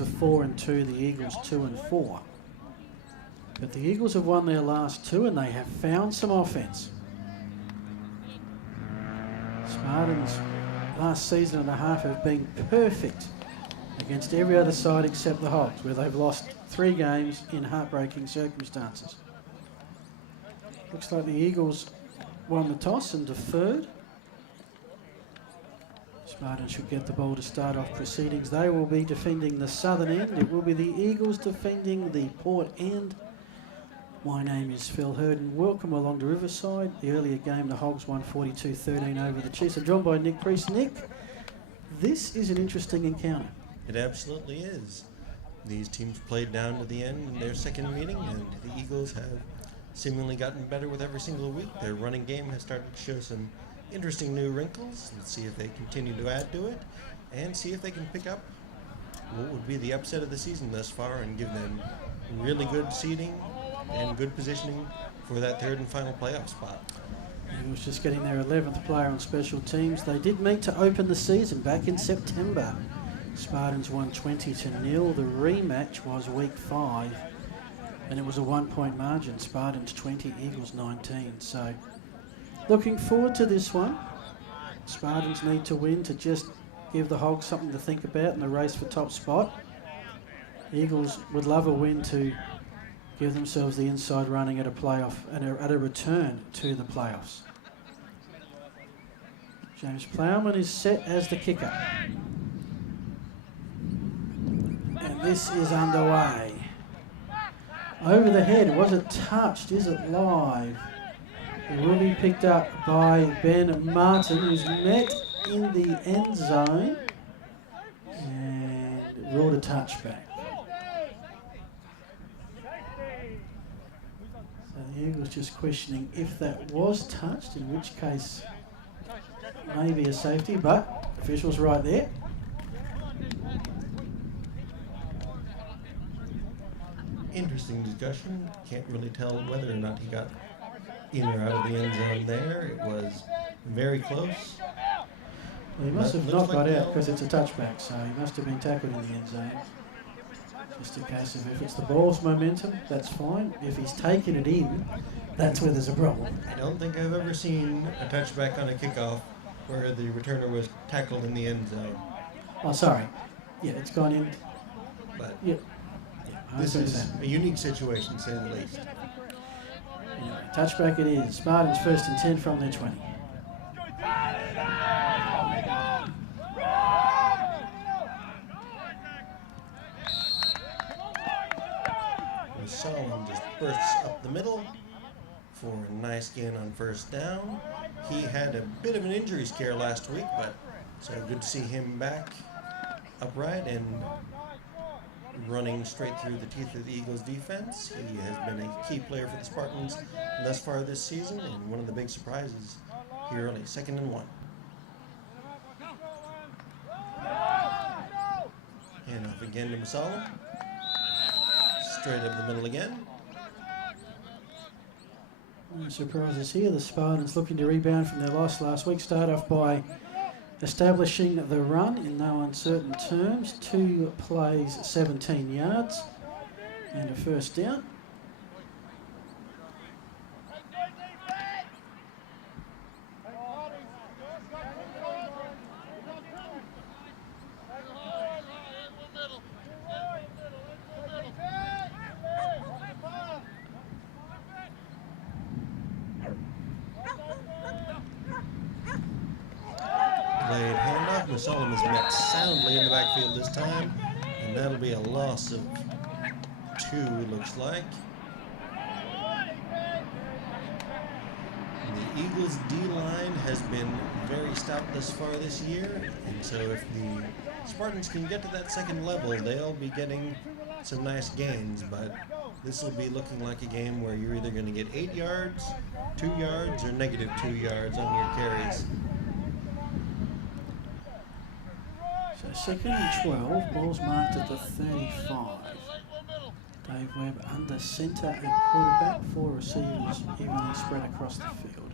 are 4-2, the Eagles 2-4. But the Eagles have won their last two and they have found some offense. Spartans last season and a half have been perfect against every other side except the Hogs, where they've lost 3 games in heartbreaking circumstances. Looks like the Eagles won the toss and deferred. Spartans should get the ball to start off proceedings. They will be defending the southern end. It will be the Eagles defending the port end. My name is Phil Hurd and welcome along to Riverside. The earlier game, the Hogs won 42-13 over the Chiefs. I'm joined by Nick Priest. Nick, this is an interesting encounter. It absolutely is. These teams played down to the end in their second meeting, and the Eagles have seemingly gotten better with every single week. Their running game has started to show some interesting new wrinkles. Let's see if they continue to add to it and see if they can pick up what would be the upset of the season thus far and give them really good seeding and good positioning for that third and final playoff spot. He was just getting their 11th player on special teams. They did meet to open the season back in September. Spartans won 20-0. The rematch was week 5 and it was a 1-point margin. Spartans 20, Eagles 19. So looking forward to this one. Spartans need to win to just give the Hogs something to think about in the race for top spot. Eagles would love a win to give themselves the inside running at a playoff and at a return to the playoffs. James Plowman is set as the kicker. And this is underway. Over the head, was it touched? Is it live? It will be picked up by Ben Martin, who's met in the end zone and ruled a touchback. The Eagles just questioning if that was touched, in which case maybe a safety, but officials right there. Interesting discussion. Can't really tell whether or not he got in or out of the end zone there. It was very close. Well, he must have not got out because it's a touchback, so he must have been tackled in the end zone. Just a case of if it's the ball's momentum, that's fine. If he's taking it in, that's where there's a problem. I don't think I've ever seen a touchback on a kickoff where the returner was tackled in the end zone. Oh, sorry. Yeah, it's gone in. But yeah, this is a unique situation, to say the least. Anyway, touchback it is. Spartans 1st and 10 from their 20. Solomon just bursts up the middle for a nice gain on first down. He had a bit of an injury scare last week, but so good to see him back upright and running straight through the teeth of the Eagles defense. He has been a key player for the Spartans thus far this season and one of the big surprises here early. 2nd and 1. And off again to Musalam. Straight up the middle again. No surprises here. The Spartans looking to rebound from their loss last week. Start off by establishing the run in no uncertain terms. 2 plays, 17 yards and a first down. Played handoff. Musalam is met soundly in the backfield this time, and that'll be a loss of 2, looks like. The Eagles' D-line has been very stout thus far this year, and so if the Spartans can get to that second level, they'll be getting some nice gains, but this will be looking like a game where you're either going to get 8 yards, 2 yards, or negative 2 yards on your carries. So 2nd and 12, ball's marked at the 35. Dave Webb under centre and quarterback, 4 receivers evenly spread across the field.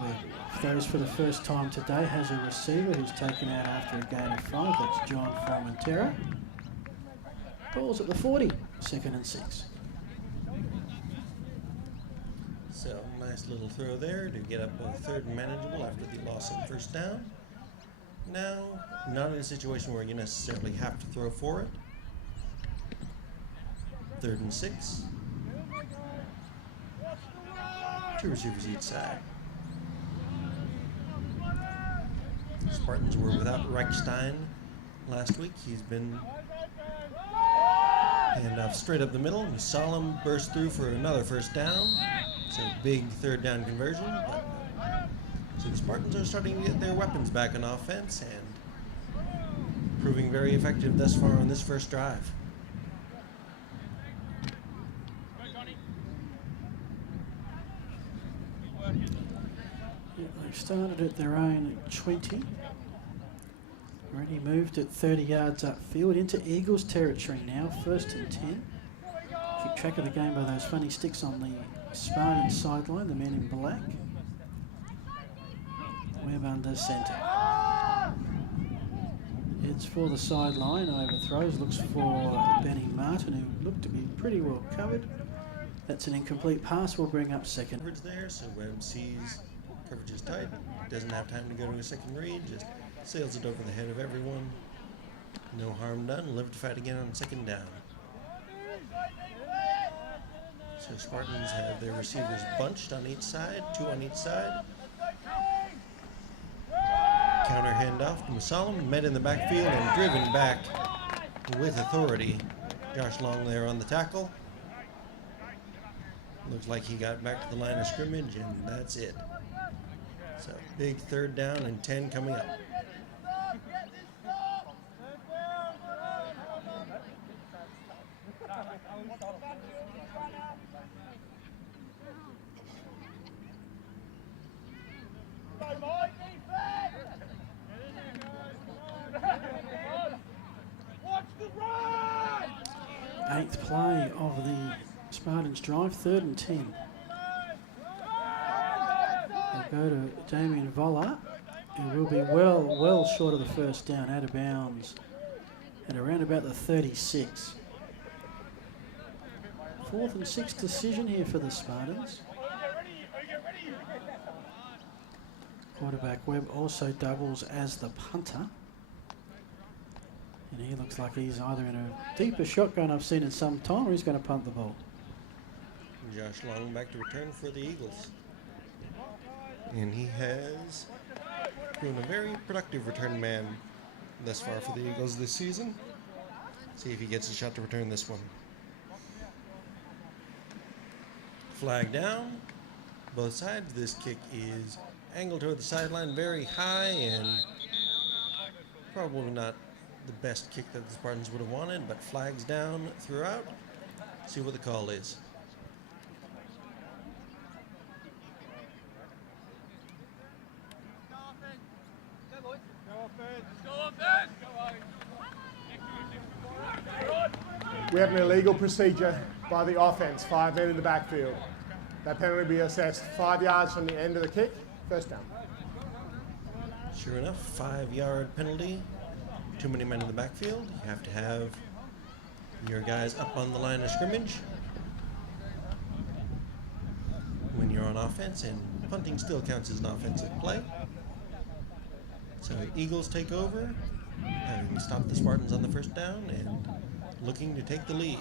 Webb those for the first time today has a receiver who's taken out after a gain of 5. That's John Formentera. Ball's at the 40, 2nd and 6. So nice little throw there to get up a 3rd and manageable after the loss of first down. Now, not in a situation where you necessarily have to throw for it. 3rd and 6. 2 receivers each side. Spartans were without Reichstein last week. He's been handoff straight up the middle. Solemn burst through for another first down. It's a big 3rd down conversion. So the Spartans are starting to get their weapons back on offense and proving very effective thus far on this first drive. They've started at their own 20. Already moved at 30 yards upfield into Eagles territory now, 1st and 10. Keep track of the game by those funny sticks on the Spartans sideline, the men in black. Webb under centre. It's for the sideline, overthrows, looks for Benny Martin, who looked to be pretty well covered. That's an incomplete pass, will bring up 2nd. Coverage there, so Webb sees coverage is tight, doesn't have time to go to a 2nd read, just sails it over the head of everyone. No harm done, live to fight again on 2nd down. So Spartans have their receivers bunched on each side, 2 on each side. Counter handoff to Musalam, met in the backfield and driven back with authority. Josh Long there on the tackle. Looks like he got back to the line of scrimmage, and that's it. So big 3rd down and 10 coming up. Eighth play of the Spartans drive, 3rd and 10. They'll go to Damien Voller, who will be well short of the first down, out of bounds at around about the 36. 4th and 6 decision here for the Spartans. Quarterback Webb also doubles as the punter. And he looks like he's either in a deeper shotgun I've seen in some time, or he's going to punt the ball. Josh Long back to return for the Eagles. And he has been a very productive return man thus far for the Eagles this season. See if he gets a shot to return this one. Flag down. Both sides. This kick is angled toward the sideline, very high, and probably not the best kick that the Spartans would have wanted, but flags down throughout. See what the call is. We have an illegal procedure by the offense, 5 men in the backfield. That penalty will be assessed 5 yards from the end of the kick, 1st down. Sure enough, 5-yard penalty. Too many men in the backfield. You have to have your guys up on the line of scrimmage when you're on offense, and punting still counts as an offensive play. So Eagles take over, having stopped the Spartans on the first down and looking to take the lead.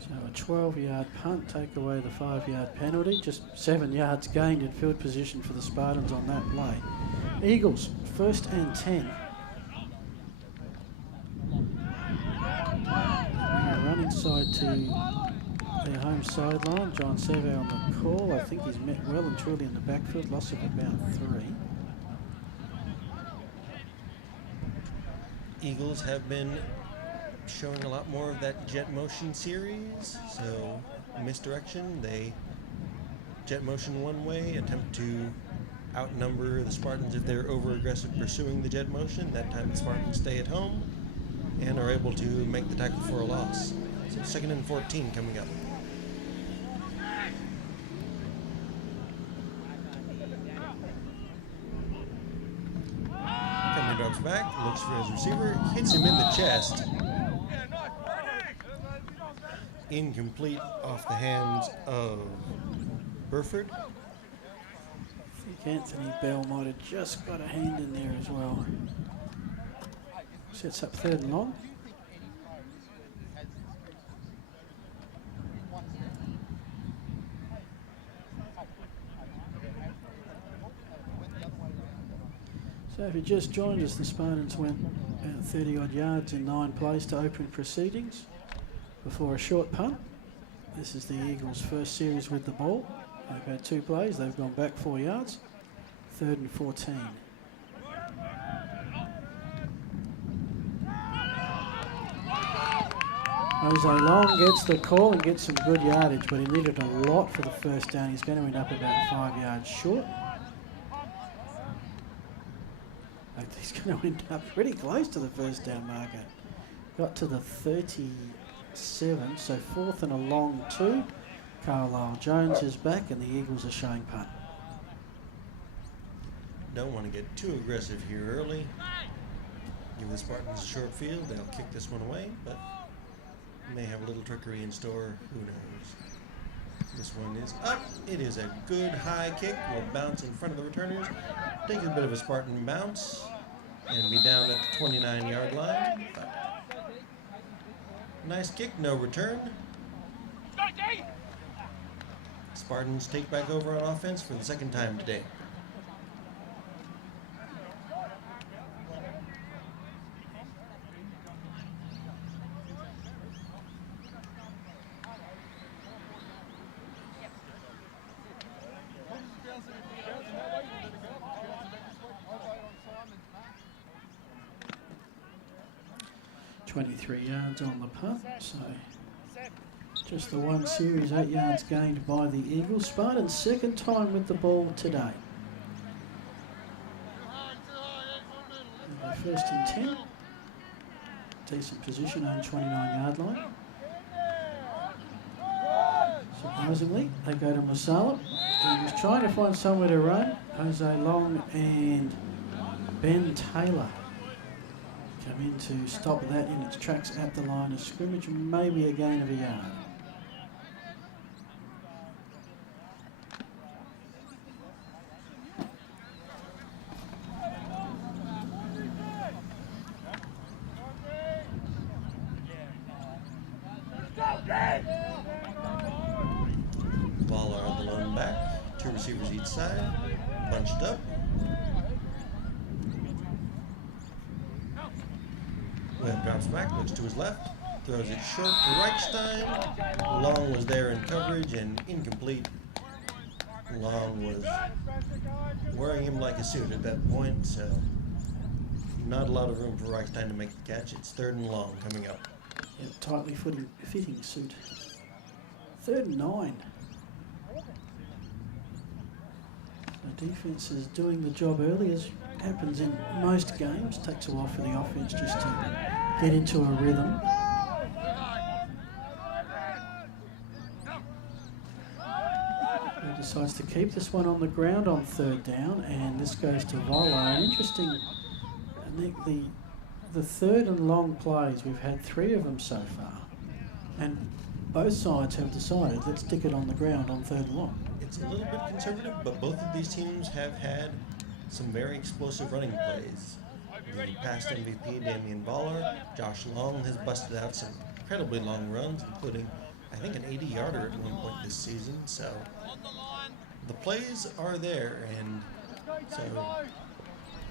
So a 12-yard punt, take away the 5-yard penalty. Just 7 yards gained in field position for the Spartans on that play. Eagles, 1st and 10. Run inside to their home sideline. John Servo on the call. I think he's met well and truly in the backfield. Loss of about 3. Eagles have been showing a lot more of that jet motion series. So misdirection, they jet motion one way, attempt to outnumber the Spartans if they're over-aggressive pursuing the jet motion. That time the Spartans stay at home and are able to make the tackle for a loss. So 2nd and 14 coming up. drops back, looks for his receiver, hits him in the chest. Incomplete off the hands of Burford. I think Anthony Bell might have just got a hand in there as well. Sets up 3rd and long. So if you just joined us, the Spartans went about 30-odd yards in 9 plays to open proceedings before a short punt. This is the Eagles' first series with the ball. They've had 2 plays. They've gone back 4 yards. 3rd and 14. Jose Long gets the call and gets some good yardage, but he needed a lot for the first down. He's going to end up about 5 yards short. In fact, he's going to end up pretty close to the first down marker. Got to the 37, so 4th and a long 2. Carlisle Jones is back and the Eagles are showing punt. Don't want to get too aggressive here early. Give the Spartans a short field. They'll kick this one away, but may have a little trickery in store. Who knows? This one is up. It is a good high kick. Will bounce in front of the returners. Take a bit of a Spartan bounce and be down at the 29-yard line. Nice kick, no return. Spartans take back over on offense for the 2nd time today. Yards on the punt, so just the 1 series, 8 yards gained by the Eagles. Spartans 2nd time with the ball today. 1st and 10. Decent position on 29-yard line. Surprisingly, they go to Musala. He was trying to find somewhere to run. Jose Long and Ben Taylor come in to stop that in its tracks at the line of scrimmage, maybe a gain of a yard. Waller on the lone back, 2 receivers each side, bunched up. Webb drops back, looks to his left, throws it short to Reichstein. Long was there in coverage and incomplete. Long was wearing him like a suit at that point, so not a lot of room for Reichstein to make the catch. It's 3rd and long coming up. Yeah, tightly fitting suit. 3rd and 9. The defence is doing the job early, as happens in most games. Takes a while for the offence just to get into a rhythm. He decides to keep this one on the ground on 3rd down, and this goes to Vola. Interesting, I think the 3rd and long plays, we've had 3 of them so far, and both sides have decided let's stick it on the ground on 3rd and long. It's a little bit conservative, but both of these teams have had some very explosive running plays. The past MVP, Damian Baller, Josh Long has busted out some incredibly long runs, including, I think, an 80-yarder at one point this season. So the plays are there, and so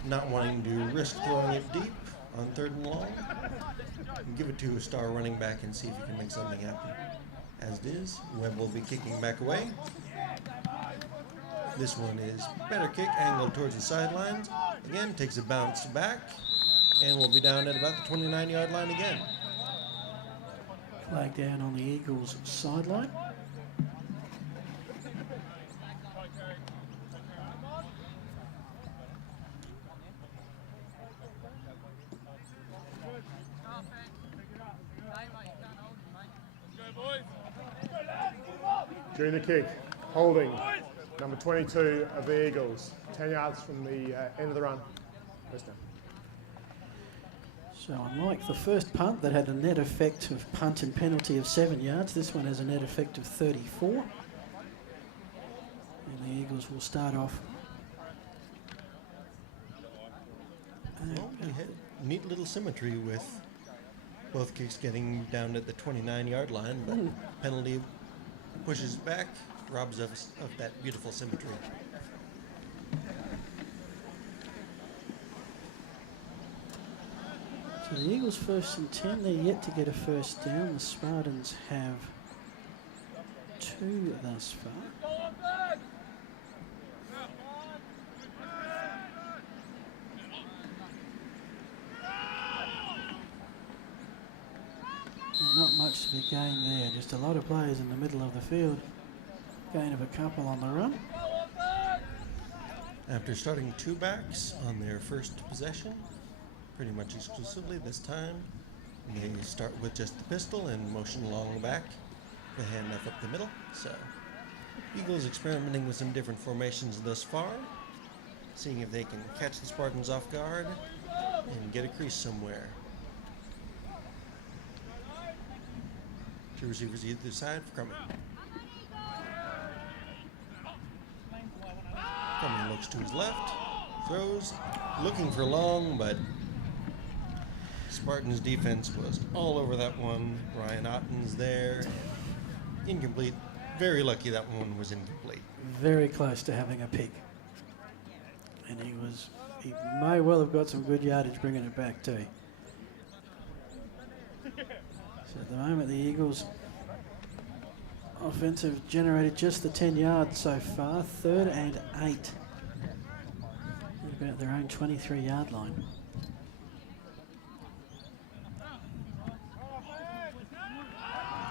not wanting to risk throwing it deep on 3rd and long, give it to a star running back and see if you can make something happen. As it is, Webb will be kicking back away. This one is better kick, angled towards the sidelines. Again, takes a bounce back, and will be down at about the 29-yard line again. Flag down on the Eagles' sideline. Junior kick, holding, number 22 of the Eagles, 10 yards from the end of the run. First down. So unlike the first punt that had a net effect of punt and penalty of 7 yards, this one has a net effect of 34. And the Eagles will start off. Well, we had neat little symmetry with both kicks getting down at the 29-yard line, but penalty pushes back, robs us of that beautiful symmetry. So the Eagles 1st and 10, they're yet to get a first down. The Spartans have 2 thus far. Not much to be gained there, just a lot of players in the middle of the field. Gain of a couple on the run. After starting 2 backs on their first possession, pretty much exclusively this time, they start with just the pistol and motion along back, the handoff up the middle. So Eagles experimenting with some different formations thus far, seeing if they can catch the Spartans off guard and get a crease somewhere. 2 receivers either side for Crummy. Crummy looks to his left, throws, looking for long, but Spartans defense was all over that one. Ryan Otten's there. Incomplete. Very lucky that one was incomplete. Very close to having a pick. And he may well have got some good yardage bringing it back too. So at the moment the Eagles offense have generated just the 10 yards so far, 3rd and 8. At about their own 23-yard line.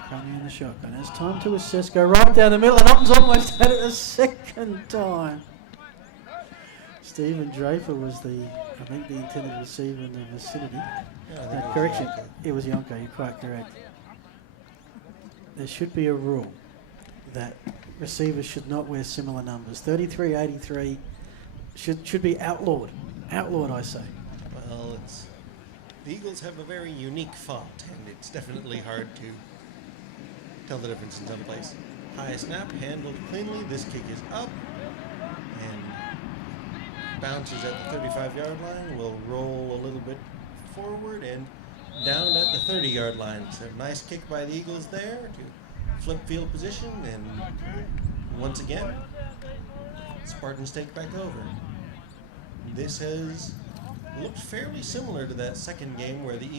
Coming in the shotgun. It's time to assess. Go right down the middle, and Otten's almost had it a second time. Stephen Draper was I think the intended receiver in the vicinity. Yeah, correction, it was Yonko, you're quite correct. There should be a rule that receivers should not wear similar numbers. 33, 83 should be outlawed. Outlawed, I say. Well, the Eagles have a very unique font, and it's definitely hard to tell the difference in some place. High snap, handled cleanly. This kick is up and bounces at the 35-yard line. Will roll a little bit forward and down at the 30-yard line. So nice kick by the Eagles there to flip field position, and once again, Spartans take back over. This has looked fairly similar to that second game where the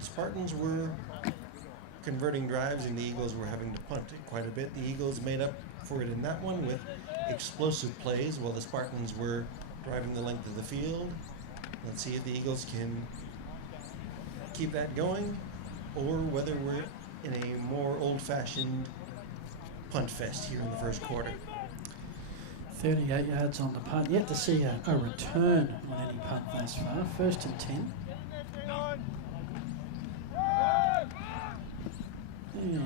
Spartans were converting drives and the Eagles were having to punt it quite a bit. The Eagles made up for it in that one with explosive plays while the Spartans were driving the length of the field. Let's see if the Eagles can keep that going or whether we're in a more old-fashioned punt fest here in the first quarter. 38 yards on the punt. Yet to see a return on any punt thus far. 1st and 10. And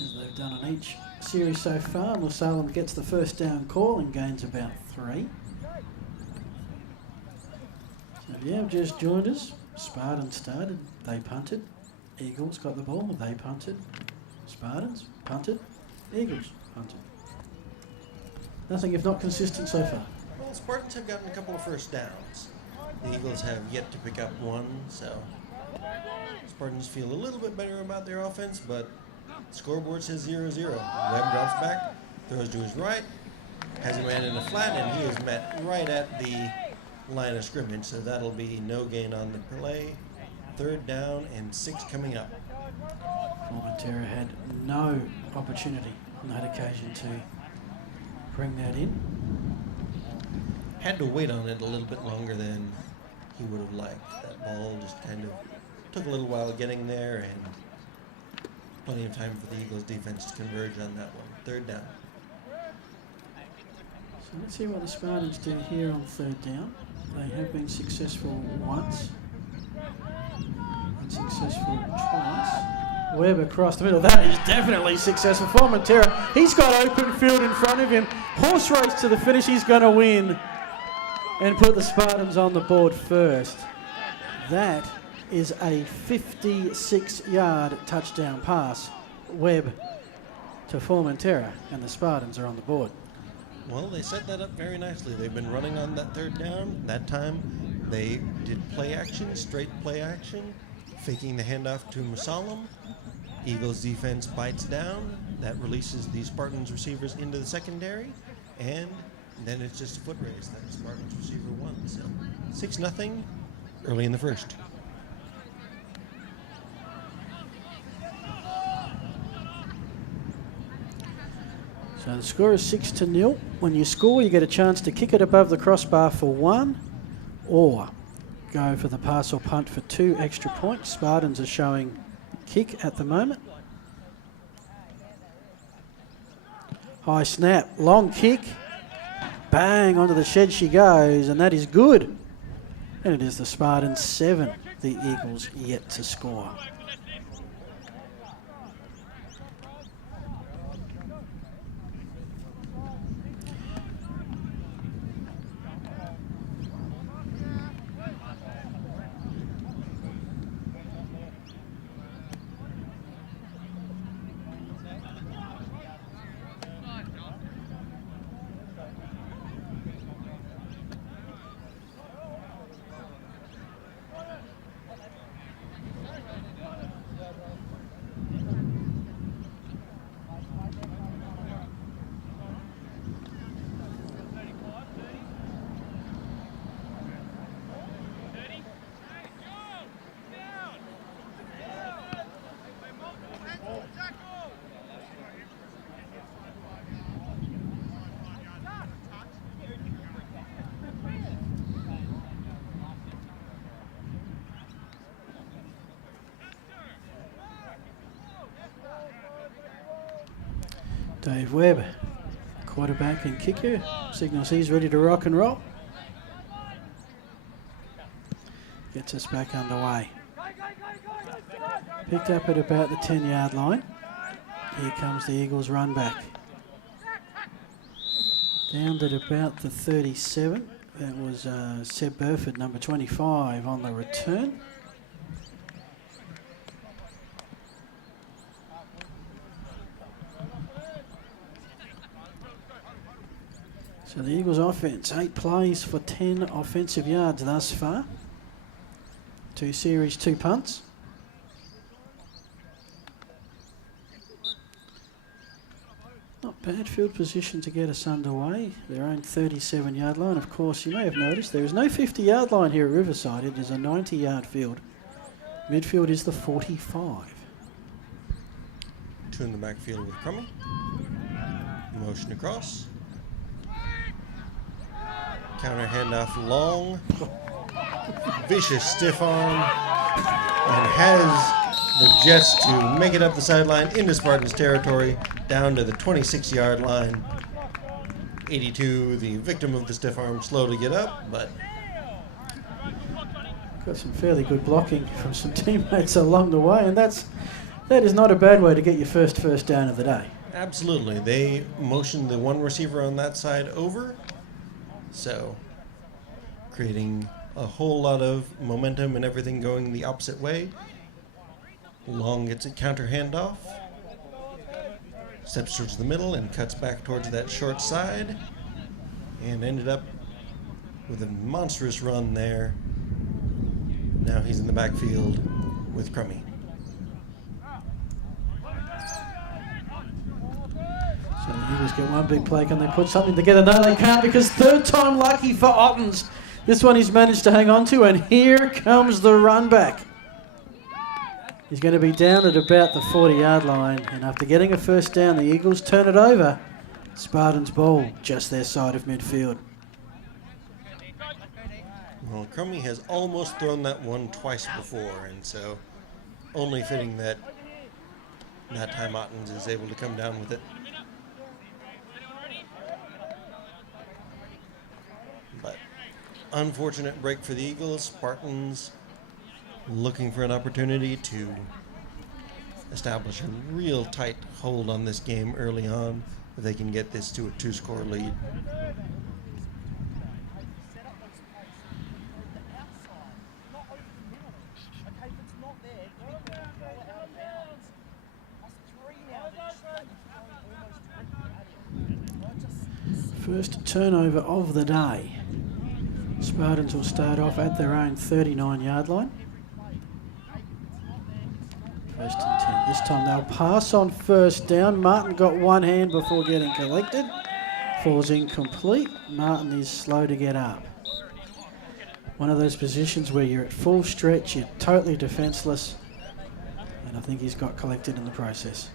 as they've done on each series so far, Musalem gets the first down call and gains about 3. So if you have just joined us, Spartans started, they punted. Eagles got the ball, they punted. Spartans punted, Eagles punted. Nothing if not consistent so far. Well, Spartans have gotten a couple of first downs. The Eagles have yet to pick up one, so Spartans feel a little bit better about their offense, but scoreboard says 0-0. Webb drops back, throws to his right, has a man in the flat, and he is met right at the line of scrimmage, so that'll be no gain on the play. 3rd down and 6 coming up. Formentera had no opportunity on that occasion to bring that in. Had to wait on it a little bit longer than he would have liked. That ball just kind of took a little while getting there, and plenty of time for the Eagles defense to converge on that one. 3rd down. So let's see what the Spartans do here on 3rd down. They have been successful once. Unsuccessful twice. Webb across the middle. That is definitely successful. Formentera, he's got open field in front of him. Horse race to the finish. He's going to win and put the Spartans on the board first. That is a 56-yard touchdown pass. Webb to Formentera, and the Spartans are on the board. Well, they set that up very nicely. They've been running on that third down. That time they did play action, straight play action, faking the handoff to Musalam. Eagles defense bites down. That releases the Spartans receivers into the secondary, and then it's just a foot race that the Spartans receiver won. So 6-0 early in the first. So the score is 6-0. When you score, you get a chance to kick it above the crossbar for 1, or go for the pass or punt for 2 extra points. Spartans are showing kick at the moment. High snap, long kick. Bang, onto the shed she goes, and that is good. And it is the Spartans 7, the Eagles yet to score. Dave Webb, quarterback and kicker, signals he's ready to rock and roll. Gets us back underway. Picked up at about the 10-yard line. Here comes the Eagles run back. Down at about the 37. That was Seb Burford, number 25, on the return. So the Eagles offense, 8 plays for 10 offensive yards thus far. 2 series, 2 punts. Not bad field position to get us underway. Their own 37-yard line. Of course, you may have noticed there is no 50-yard line here at Riverside. It is a 90-yard field. Midfield is the 45. 2 in the backfield with Crummy. Motion across. Counter handoff long. Vicious stiff arm. And has the Jets to make it up the sideline into Spartans territory, down to the 26-yard line. 82, the victim of the stiff arm, slow to get up, but... Got some fairly good blocking from some teammates along the way, and that is not a bad way to get your first down of the day. Absolutely. They motioned the one receiver on that side over, so creating a whole lot of momentum and everything going the opposite way. Long gets a counter handoff, steps towards the middle and cuts back towards that short side, and ended up with a monstrous run there. Now he's in the backfield with Crummy. So the Eagles get one big play. Can they put something together? No, they can't, because third time lucky for Ottens. This one he's managed to hang on to, and here comes the run back. He's going to be down at about the 40-yard line, and after getting a first down, the Eagles turn it over. Spartans ball just their side of midfield. Well, Crummy has almost thrown that one twice before, and so only fitting that time Ottens is able to come down with it. But unfortunate break for the Eagles. Spartans looking for an opportunity to establish a real tight hold on this game early on, if they can get this to a 2-score lead. First turnover of the day. Spartans will start off at their own 39-yard line. First and 10. This time they'll pass on first down. Martin got one hand before getting collected. Falls incomplete. Martin is slow to get up. One of those positions where you're at full stretch, you're totally defenceless, and I think he's got collected in the process.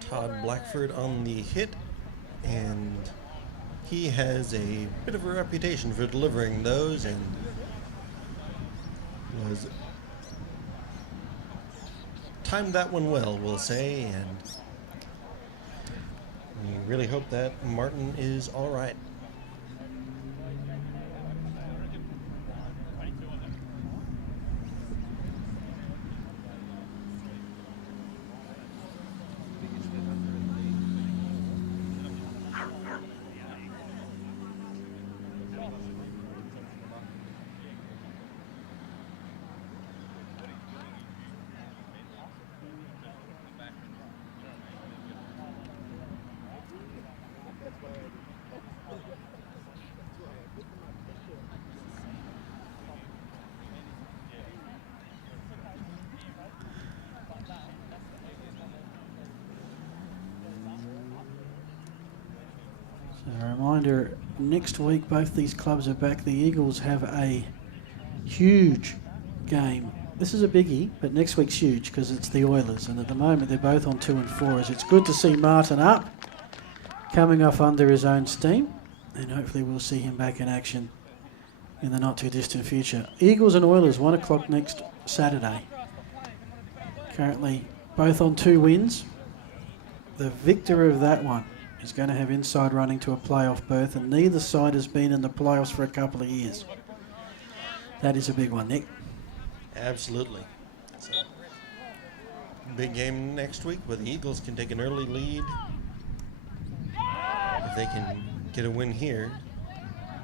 Todd Blackford on the hit, and he has a bit of a reputation for delivering those, and was timed that one well, we'll say, and we really hope that Martin is all right. So a reminder, next week both these clubs are back. The Eagles have a huge game. This is a biggie, but next week's huge because it's the Oilers, and at the moment they're both on 2 and 4. As it's good to see Martin up, coming off under his own steam, and hopefully we'll see him back in action in the not too distant future. Eagles and Oilers, 1 o'clock next Saturday. Currently both on 2 wins. The victor of that one is going to have inside running to a playoff berth, and neither side has been in the playoffs for a couple of years. That is a big one, Nick. Absolutely. So, big game next week where the Eagles can take an early lead. If they can get a win here.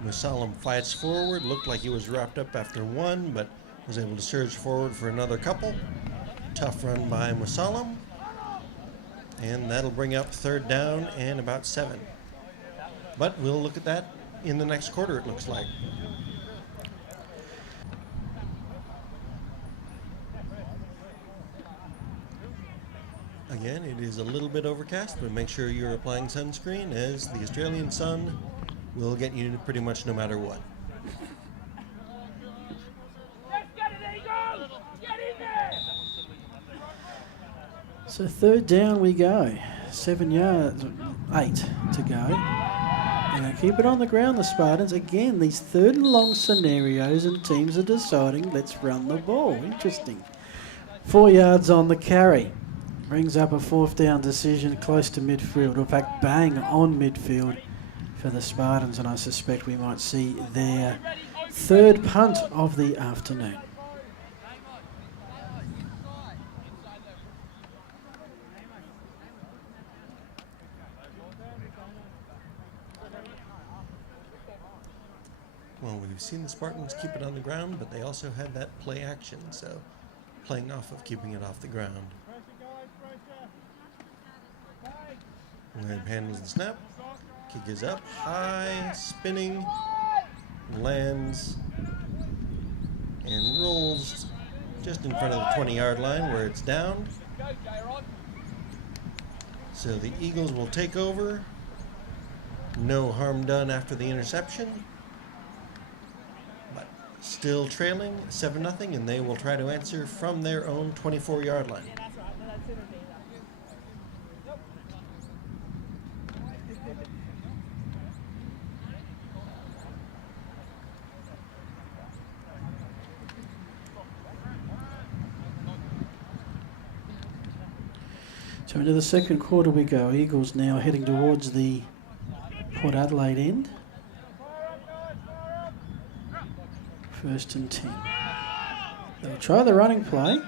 Musalam fights forward, looked like he was wrapped up after 1, but was able to surge forward for another couple. Tough run by Musalam. And that'll bring up 3rd down and about 7. But we'll look at that in the next quarter, it looks like. Again, it is a little bit overcast, but make sure you're applying sunscreen, as the Australian sun will get you pretty much no matter what. So 3rd down we go. 7 yards, 8 to go. And they keep it on the ground, the Spartans. Again, these 3rd and long scenarios, and teams are deciding, let's run the ball. Interesting. 4 yards on the carry. Brings up a 4th down decision close to midfield. In fact, bang on midfield for the Spartans, and I suspect we might see their 3rd punt of the afternoon. Well, we've seen the Spartans keep it on the ground, but they also had that play action, so playing off of keeping it off the ground. Webb handles the snap. Kick is up, high, spinning, lands, and rolls just in front of the 20-yard line where it's down. So the Eagles will take over. No harm done after the interception. But still trailing 7-0, and they will try to answer from their own 24-yard line. So into the second quarter we go. Eagles now heading towards the Port Adelaide end. 1st and 10. They'll try the running play.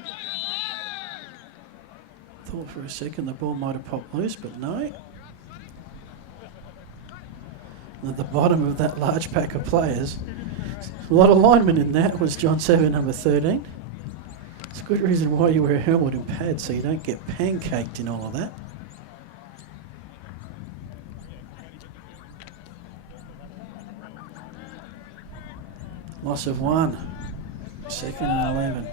Thought for a second the ball might have popped loose, but no. And at the bottom of that large pack of players, a lot of linemen in that, was John Seven, number 13. It's a good reason why you wear a helmet and pads, so you don't get pancaked in all of that. Loss of 1. 2nd and 11.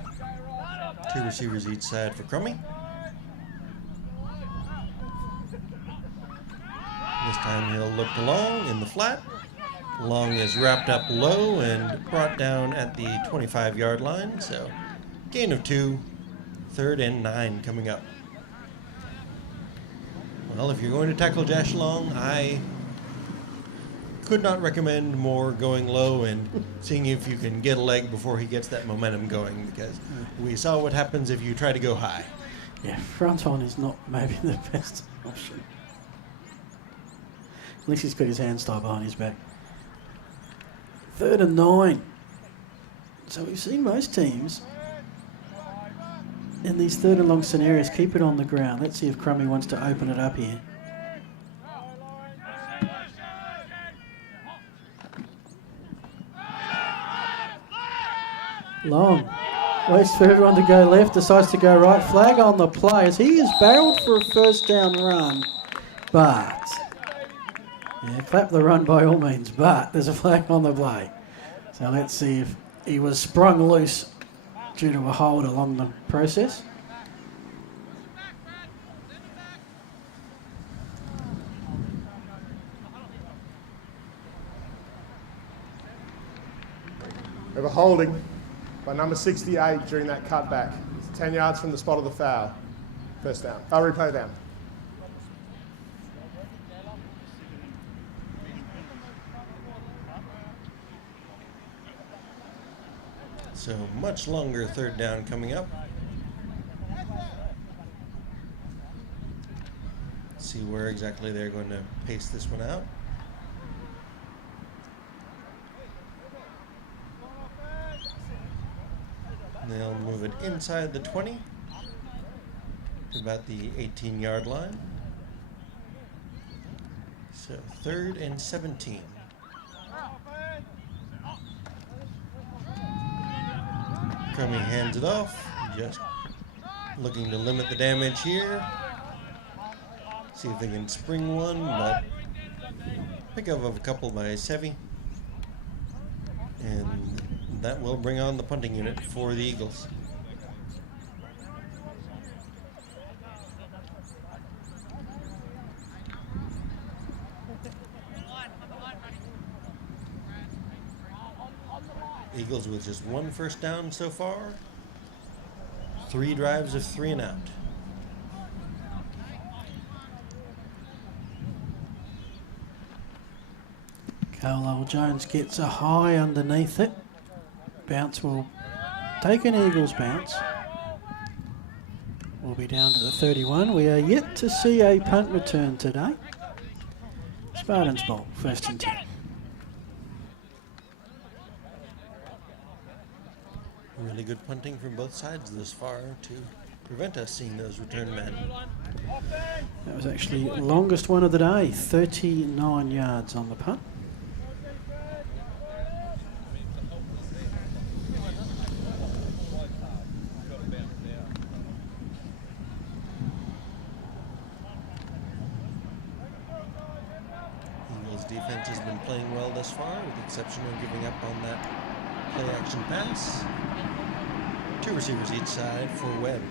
2 receivers each side for Crummy. This time he'll look to Long in the flat. Long is wrapped up low and brought down at the 25-yard line. So gain of 2, 3rd and 9 coming up. Well, if you're going to tackle Josh Long, I could not recommend more going low and seeing if you can get a leg before he gets that momentum going, because we saw what happens if you try to go high. Yeah, front on is not maybe the best option. At least he's got his hands tied behind his back. 3rd and 9. So we've seen most teams in these 3rd and long scenarios keep it on the ground. Let's see if Crummy wants to open it up here. Long waits for everyone to go left, decides to go right. Flag on the play as he is barreled for a 1st down run. But, yeah, clap the run by all means, but there's a flag on the play. So let's see if he was sprung loose due to a hold along the process. We have a holding by number 68 during that cutback. It's 10 yards from the spot of the foul. 1st down. Replay down. So much longer 3rd down coming up. See where exactly they're going to pace this one out. They'll move it inside the 20 to about the 18-yard line. So 3rd and 17. Crummy hands it off, just looking to limit the damage here. See if they can spring one, but pick up of a couple by Sevi. And that will bring on the punting unit for the Eagles. Eagles with just 1 1st down so far. 3 drives of 3 and out. Carlisle Jones gets a high underneath it. Bounce will take an Eagles bounce. We'll be down to the 31. We are yet to see a punt return today. Spartans ball, 1st and 10. Really good punting from both sides this far to prevent us seeing those return men. That was actually the longest one of the day, 39 yards on the punt. Eagles defense has been playing well thus far, with the exception of giving up on that play action pass. 2 receivers each side for Webb.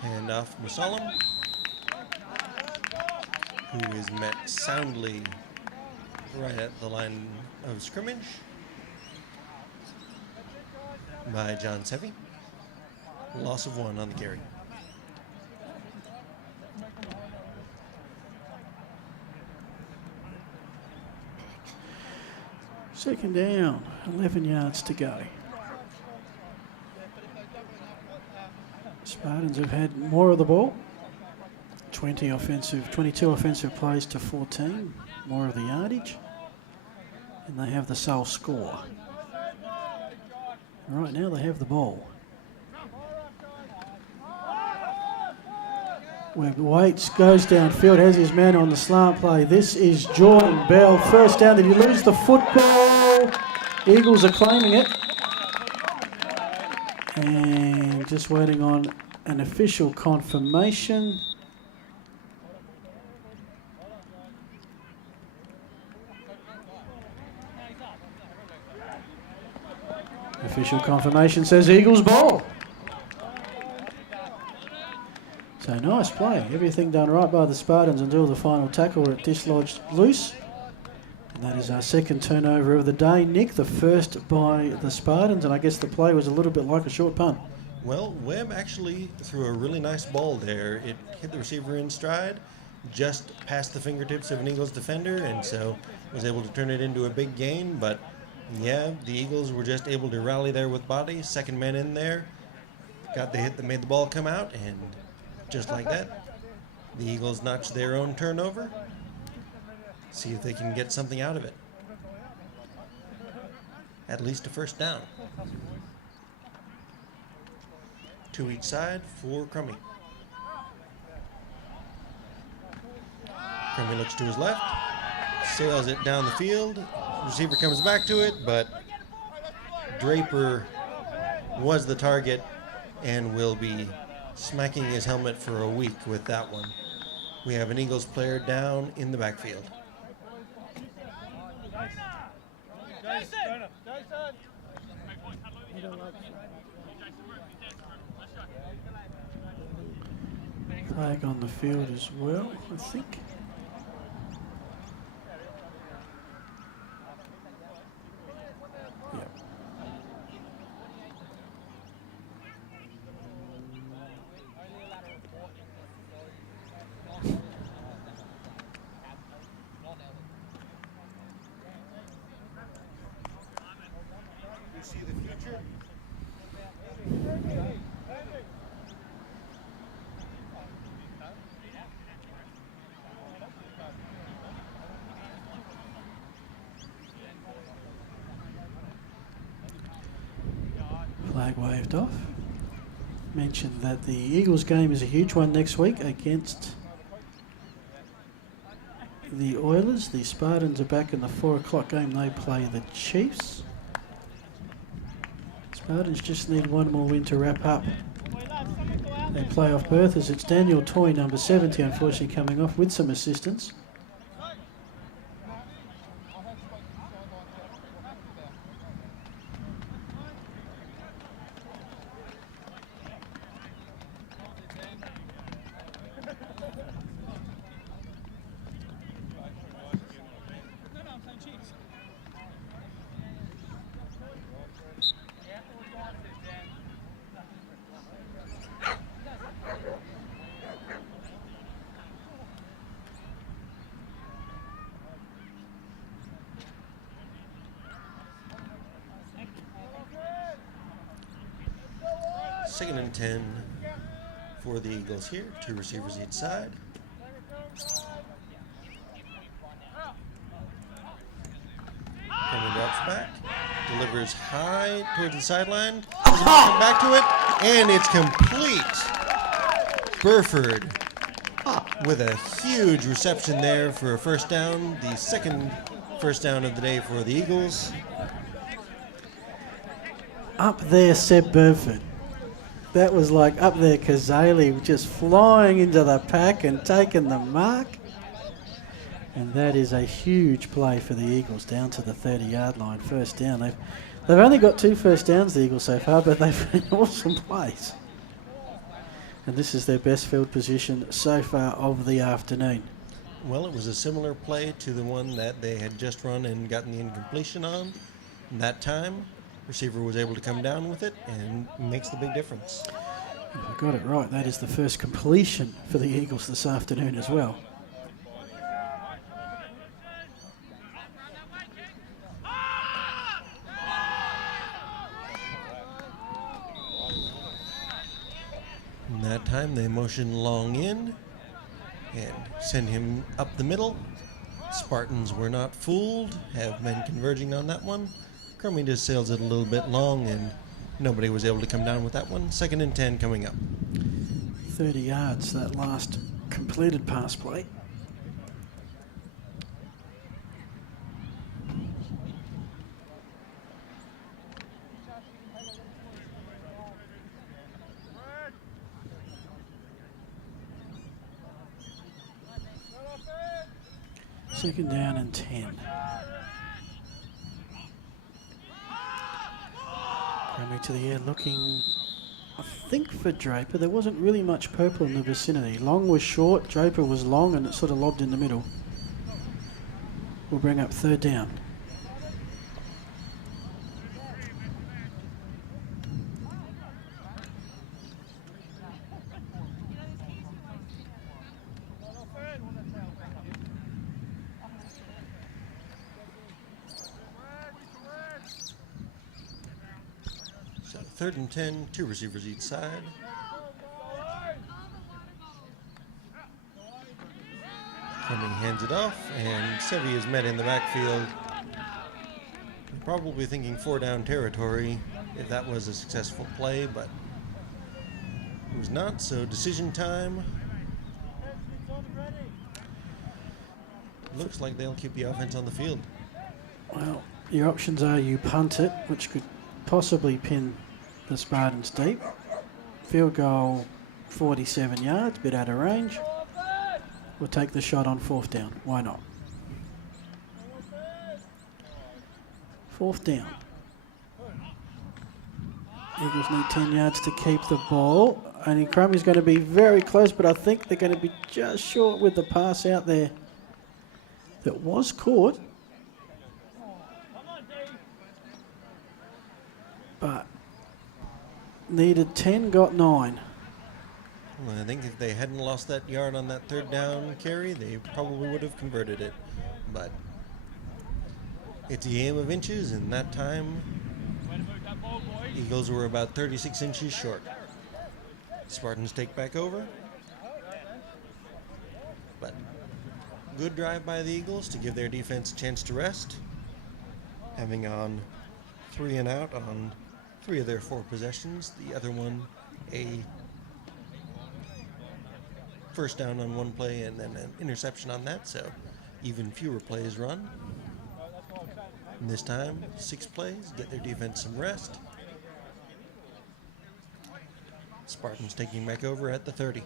Hand off Musalam, who is met soundly right at the line of scrimmage by John Sevi. Loss of 1 on the carry. Second down, 11 yards to go. Spartans have had more of the ball. 22 offensive plays to 14, more of the yardage. And they have the sole score. Right now they have the ball. Webb waits, goes downfield, has his man on the slant play. This is Jordan Bell. 1st down. Did he lose the football? Eagles are claiming it. And just waiting on an official confirmation. Official confirmation says Eagles ball. So nice play. Everything done right by the Spartans until the final tackle where it dislodged loose. And that is our second turnover of the day. Nick, the first by the Spartans, and I guess the play was a little bit like a short punt. Well, Webb actually threw a really nice ball there. It hit the receiver in stride, just past the fingertips of an Eagles defender, and so was able to turn it into a big gain. But yeah, the Eagles were just able to rally there with body. Second man in there, got the hit that made the ball come out, and just like that, the Eagles notched their own turnover. See if they can get something out of it. At least a first down. 2 each side for Crummy. Crummy looks to his left, sails it down the field. Receiver comes back to it, but Draper was the target and will be smacking his helmet for a week with that one. We have an Eagles player down in the backfield. Flag on the field as well, I think. Yep. You see the future? Flag waved off. Mentioned that the Eagles game is a huge one next week against the Oilers. The Spartans are back in the 4 o'clock game. They play the Chiefs. Spartans just need one more win to wrap up their playoff berth, as it's Daniel Toy, number 70, unfortunately coming off with some assistance. Second and 10 for the Eagles here. 2 receivers each side. Coming drops back. Delivers high towards the sideline. Doesn't come back to it. And it's complete. Burford with a huge reception there for a first down. The second first down of the day for the Eagles. Up there, Seb Burford. That was like up there, Kazali just flying into the pack and taking the mark. And that is a huge play for the Eagles down to the 30-yard line. First down. They've only got 2 first downs, the Eagles, so far, but they've been awesome plays. And this is their best field position so far of the afternoon. Well, it was a similar play to the one that they had just run and gotten the incompletion on. And that time, receiver was able to come down with it and makes the big difference. If I got it right, that is the first completion for the Eagles this afternoon as well. And that time they motion long in and send him up the middle. Spartans were not fooled, have been converging on that one. Crummy just sails it a little bit long, and nobody was able to come down with that one. Second and 10 coming up. 30 yards, that last completed pass play. Second down and 10. Coming to the air looking, I think, for Draper. There wasn't really much purple in the vicinity. Long was short, Draper was long, and it sort of lobbed in the middle. We'll bring up third down. So 3rd and 10, 2 receivers each side. Cumming hands it off, and Sevi is met in the backfield. Probably thinking 4-down territory if that was a successful play, but it was not, so decision time. Looks like they'll keep the offense on the field. Well, your options are you punt it, which could possibly pin the Spartans deep. Field goal 47 yards, bit out of range. We'll take the shot on 4th down. Why not? 4th down. Eagles need 10 yards to keep the ball. Only Crummy's going to be very close, but I think they're going to be just short with the pass out there that was caught. But needed 10, got 9. Well, I think if they hadn't lost that yard on that 3rd down carry, they probably would have converted it. But it's a game of inches, and that time, Eagles were about 36 inches short. Spartans take back over. But good drive by the Eagles to give their defense a chance to rest. Having on 3 and out on 3 of their 4 possessions. The other one, a 1st down on 1 play and then an interception on that, so even fewer plays run. And this time, 6 plays, get their defense some rest. Spartans taking back over at the 30.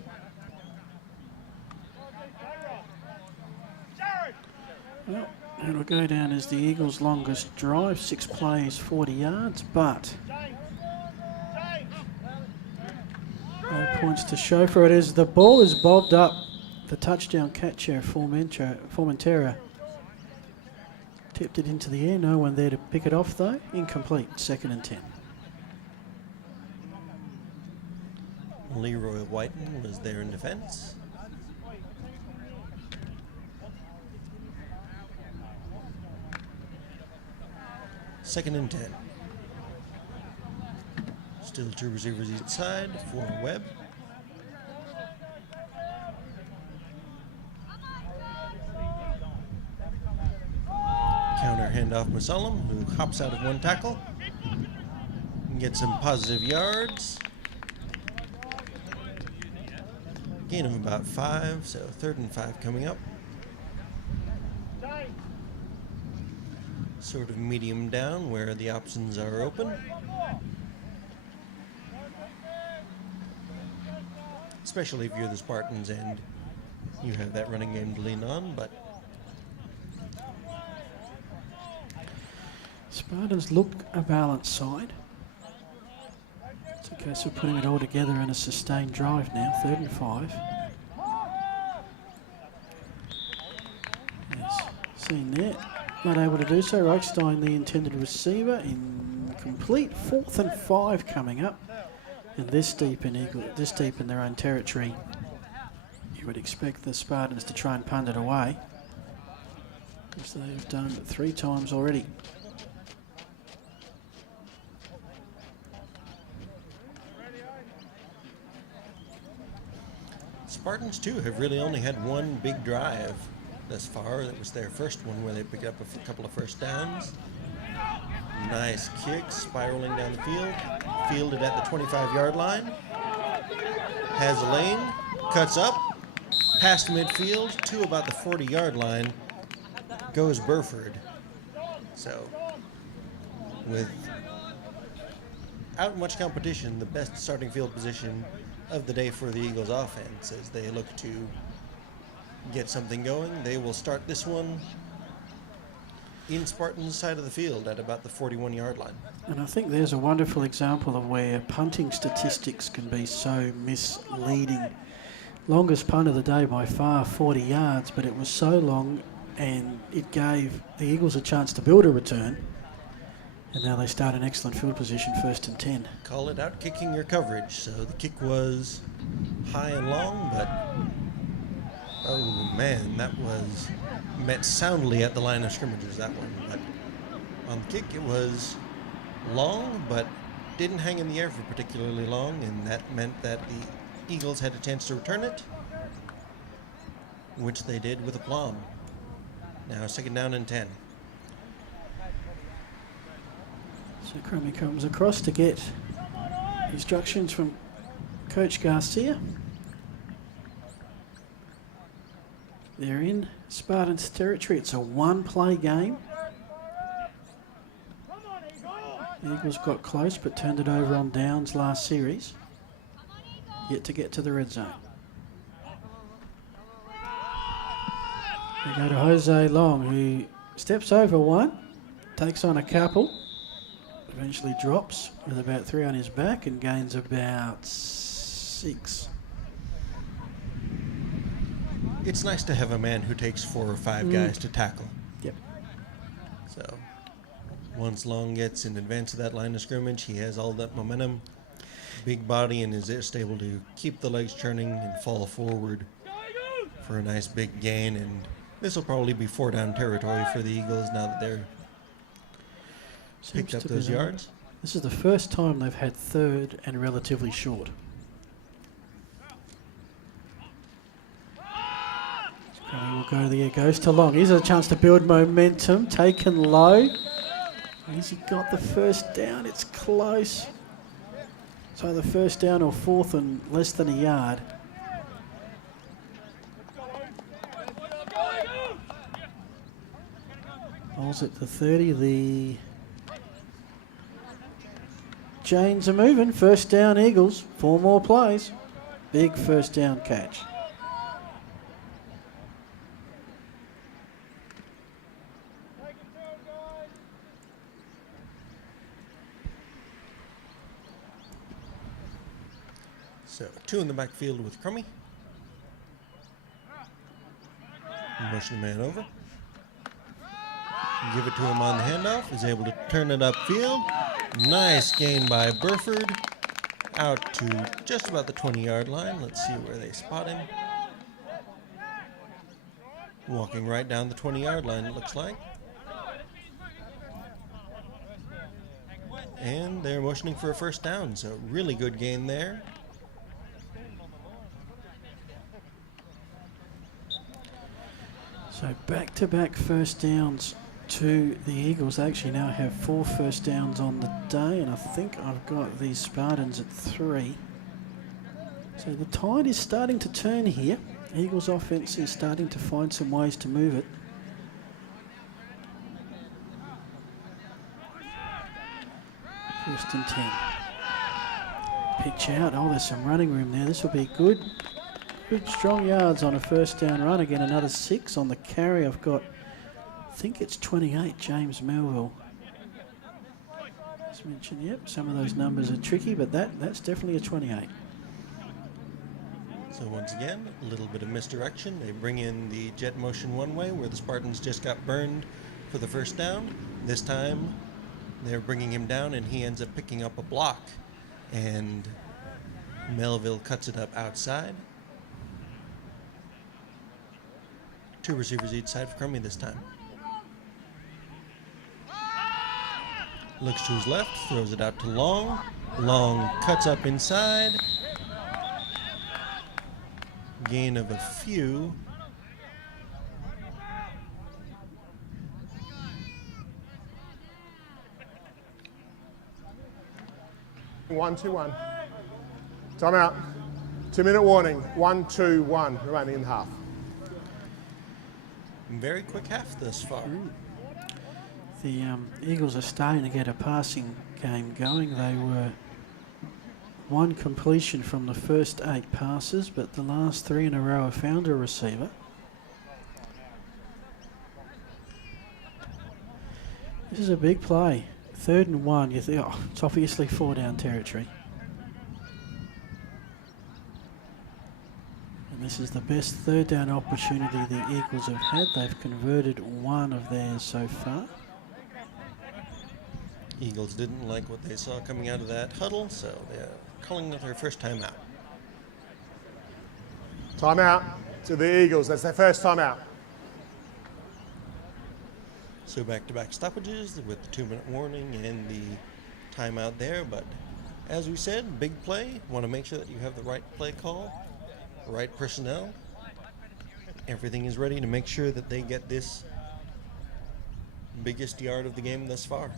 Well, it'll go down as the Eagles' longest drive, 6 plays, 40 yards, but no points to show for it as the ball is bobbed up. The touchdown catcher, Formentera, tipped it into the air. No one there to pick it off, though. Incomplete. 2nd and 10. Leroy Whiten was there in defense. Second and 10. Still 2 receivers each side for Webb. Counter handoff Musalem, who hops out of 1 tackle and gets some positive yards. Gain of about 5, so 3rd and 5 coming up. Sort of medium down where the options are open. Especially if you're the Spartans and you have that running game to lean on, but Spartans look a balanced side. It's a case of putting it all together in a sustained drive now, 3rd and 5. Yes, seen there. Not able to do so. Reichstein, the intended receiver, incomplete. 4th and 5 coming up. And this deep in their own territory, you would expect the Spartans to try and punt it away, because they've done it 3 times already. Spartans too have really only had 1 big drive thus far. That was their first one where they picked up a couple of 1st downs. Nice kick, spiraling down the field. Fielded at the 25-yard line. Has a lane, cuts up, past midfield to about the 40-yard line. Goes Burford. So, without much competition, the best starting field position of the day for the Eagles offense as they look to get something going. They will start this one in Spartans' side of the field at about the 41-yard line. And I think there's a wonderful example of where punting statistics can be so misleading. Longest punt of the day by far, 40 yards, but it was so long and it gave the Eagles a chance to build a return. And now they start in excellent field position, 1st and 10. Call it out kicking your coverage. So the kick was high and long, but oh man, that was met soundly at the line of scrimmages, that one. But on the kick, it was long, but didn't hang in the air for particularly long, and that meant that the Eagles had a chance to return it, which they did with aplomb. Now 2nd down and 10. So Crummy comes across to get instructions from Coach Garcia. They're in Spartans territory. It's a one-play game. The Eagles got close but turned it over on downs last series. Yet to get to the red zone. They go to Jose Long, who steps over one, takes on a couple, eventually drops with about 3 on his back and gains about 6. It's nice to have a man who takes 4 or 5 guys to tackle. Yep. So once Long gets in advance of that line of scrimmage, he has all that momentum, big body, and is just able to keep the legs churning and fall forward for a nice big gain. And this will probably be 4 down territory for the Eagles now that they're picked up those yards. This is the first time they've had 3rd and relatively short. He will go there, goes to Long. Here's a chance to build momentum, taken low. Has he got the 1st down? It's close. So the 1st down or 4th and less than a yard. Ball's at the 30. The chains are moving. 1st down Eagles. 4 more plays. Big 1st down catch. So 2 in the backfield with Crummy. Motion the man over. Give it to him on the handoff. Is able to turn it upfield. Nice gain by Burford. Out to just about the 20-yard line. Let's see where they spot him. Walking right down the 20-yard line, it looks like. And they're motioning for a 1st down, so really good gain there. So back-to-back 1st downs to the Eagles. They actually now have 4 1st downs on the day, and I think I've got these Spartans at 3. So the tide is starting to turn here. Eagles offense is starting to find some ways to move it. First and 10. Pitch out. Oh, there's some running room there. This will be good. Good strong yards on a 1st down run. Again, another 6 on the carry. I've got, I think it's 28, James Melville. As mentioned, yep, some of those numbers are tricky, but that's definitely a 28. So once again, a little bit of misdirection. They bring in the jet motion one way where the Spartans just got burned for the 1st down. This time, they're bringing him down and he ends up picking up a block. And Melville cuts it up outside. 2 receivers each side for Crummy this time. Looks to his left, throws it out to Long. Long cuts up inside. Gain of a few. One, 2-1. Timeout. 2-minute warning. 1-2-1. Remaining in half. Very quick half thus far. The Eagles are starting to get a passing game going. They were 1 completion from the first 8 passes, but the last 3 in a row have found a receiver. This is a big play. 3rd and 1. You think, oh, it's obviously 4-down territory. And this is the best 3rd down opportunity the Eagles have had. They've converted one of theirs so far. Eagles didn't like what they saw coming out of that huddle, so they're calling it their first timeout. Timeout to the Eagles. That's their first timeout. So back-to-back stoppages with the 2-minute warning and the timeout there. But as we said, big play. Want to make sure that you have the right play call, right personnel. Everything is ready to make sure that they get this biggest yard of the game thus far.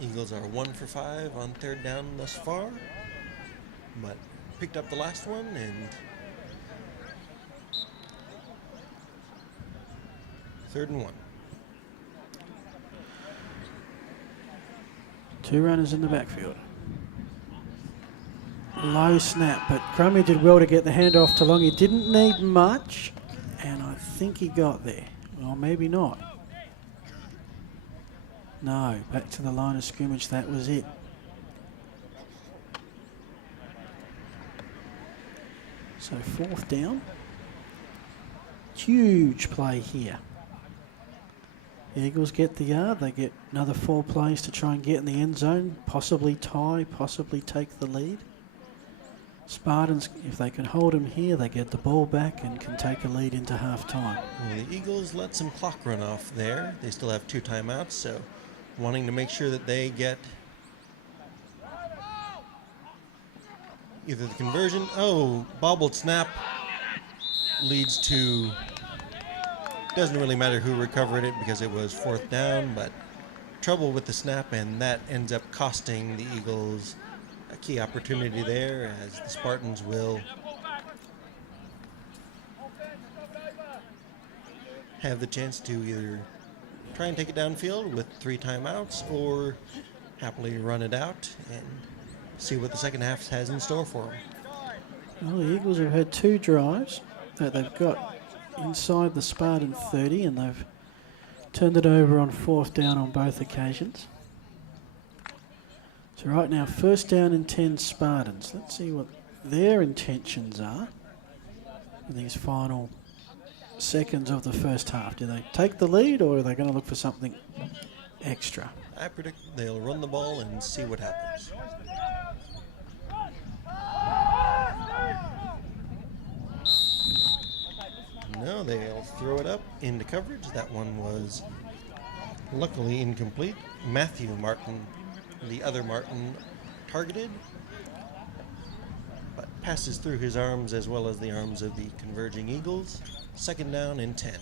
Eagles are 1 for 5 on 3rd down thus far, but picked up the last one, and 3rd and 1. 2 runners in the backfield. Low snap, but Crummy did well to get the handoff to Long. He didn't need much, and I think he got there. Or maybe not. No, back to the line of scrimmage, that was it. So 4th down. Huge play here. The Eagles get the yard. They get another 4 plays to try and get in the end zone, possibly tie, possibly take the lead. Spartans, if they can hold them here, they get the ball back and can take a lead into half-time. Well, the Eagles let some clock run off there. They still have 2 timeouts, so wanting to make sure that they get either the conversion. Oh, bobbled snap leads to, doesn't really matter who recovered it because it was 4th down, but trouble with the snap, and that ends up costing the Eagles a key opportunity there, as the Spartans will have the chance to either try and take it downfield with 3 timeouts or happily run it out and see what the second half has in store for them. Well, the Eagles have had 2 drives that they've got inside the Spartan 30, and they've turned it over on 4th down on both occasions. So right now, 1st down and 10 Spartans. Let's see what their intentions are in these final seconds of the first half. Do they take the lead, or are they going to look for something extra? I predict they'll run the ball and see what happens. No, they'll throw it up into coverage. That one was luckily incomplete. Matthew Martin, the other Martin, targeted, but passes through his arms as well as the arms of the converging Eagles. 2nd down and 10.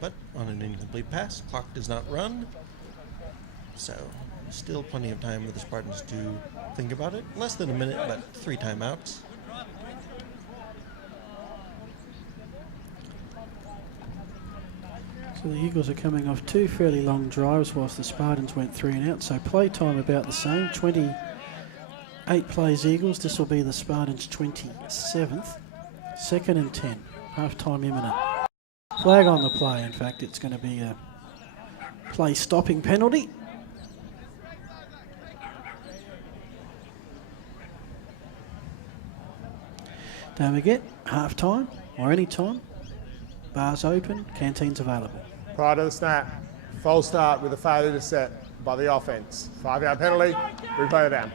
But on an incomplete pass, clock does not run. So still plenty of time for the Spartans to think about it. Less than a minute, but 3 timeouts. So the Eagles are coming off 2 fairly long drives whilst the Spartans went 3 and out. So play time about the same. 28 plays Eagles. This will be the Spartans' 27th. 2nd and 10. Half-time imminent. Flag on the play. In fact, it's going to be a play-stopping penalty. Don't forget, half-time or any time, bars open, canteens available. Prior to the snap, false start with a failure to set by the offense. 5-yard penalty, replay down.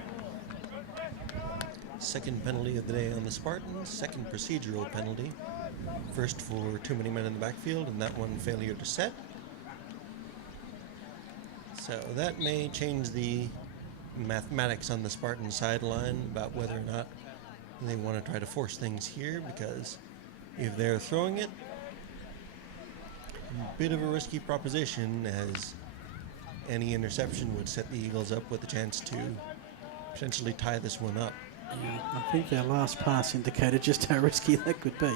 Second penalty of the day on the Spartans, 2nd procedural penalty. First for too many men in the backfield, and that one failure to set. So that may change the mathematics on the Spartan sideline about whether or not they want to try to force things here, because if they're throwing it, a bit of a risky proposition, as any interception would set the Eagles up with a chance to potentially tie this one up. Yeah, I think their last pass indicated just how risky that could be.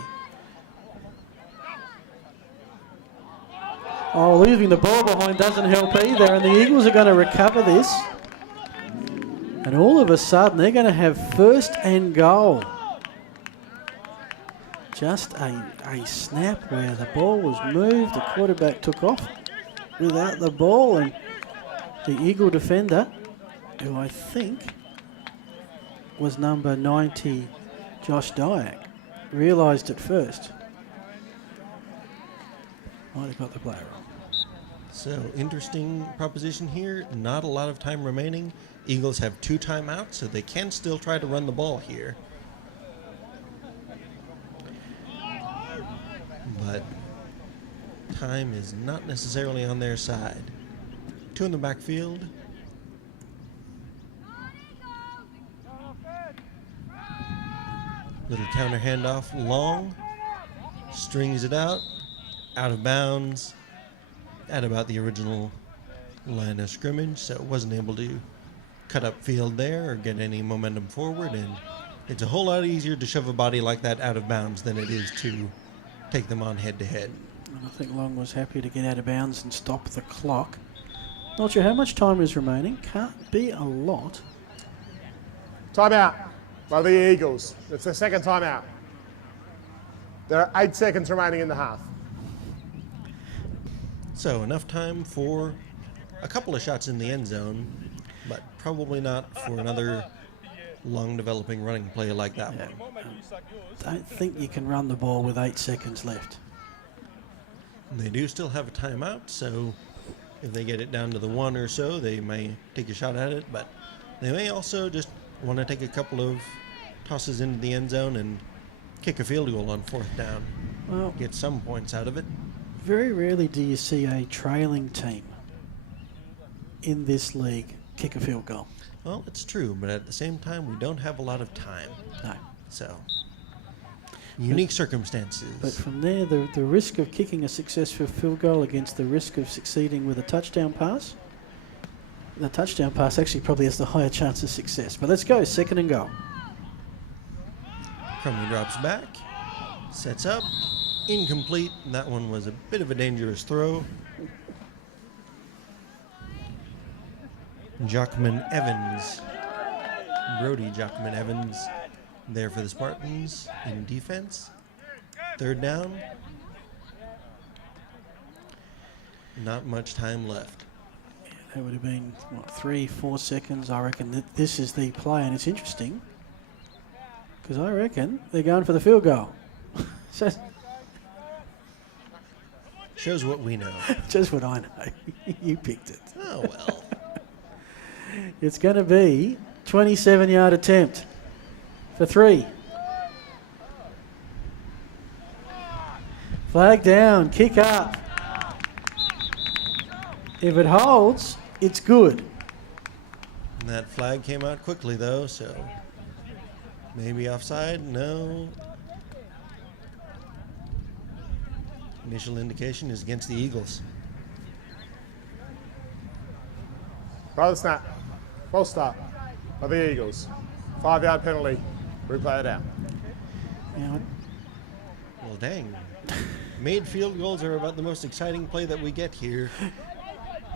Oh, leaving the ball behind doesn't help either, and the Eagles are going to recover this. And all of a sudden, they're going to have first and goal. Just a snap where the ball was moved, the quarterback took off without the ball, and the Eagle defender, who I think was number 90, Josh Dyack, realised it first. Might have got the player wrong. So, interesting proposition here. Not a lot of time remaining. Eagles have 2 timeouts, so they can still try to run the ball here. But time is not necessarily on their side. 2 in the backfield. Little counter handoff, long. Strings it out of bounds, at about the original line of scrimmage, so it wasn't able to cut up field there or get any momentum forward, and it's a whole lot easier to shove a body like that out of bounds than it is to take them on head-to-head. And I think Long was happy to get out of bounds and stop the clock. Not sure how much time is remaining. Can't be a lot. Timeout by the Eagles. It's their second timeout. There are 8 seconds remaining in the half. So enough time for a couple of shots in the end zone, but probably not for another long developing running play like that one. Don't think you can run the ball with 8 seconds left. They do still have a timeout, so if they get it down to the 1 or so, they may take a shot at it, but they may also just want to take a couple of tosses into the end zone and kick a field goal on 4th down. Well, Get some points out of it. very rarely do you see a trailing team in this league kick a field goal. Well, it's true, but at the same time, we don't have a lot of time. No. So, unique circumstances. But from there, the risk of kicking a successful field goal against the risk of succeeding with a touchdown pass, the touchdown pass actually probably has the higher chance of success. But let's go, 2nd and goal. Crumley drops back, sets up, incomplete. That one was a bit of a dangerous throw. Jockman Evans, Brody Jockman Evans, there for the Spartans in defense. 3rd down. Not much time left. That would have been, 3-4 seconds. I reckon that this is the play, and it's interesting because I reckon they're going for the field goal. So Shows what we know. just what I know. You picked it. Oh, well. It's going to be 27-yard attempt for 3. Flag down, kick up. If it holds, it's good. And that flag came out quickly, though, so maybe offside? No. Initial indication is against the Eagles. Brother snap. False start by the Eagles. 5-yard penalty. Replay it out. Now, Well, dang. Made field goals are about the most exciting play that we get here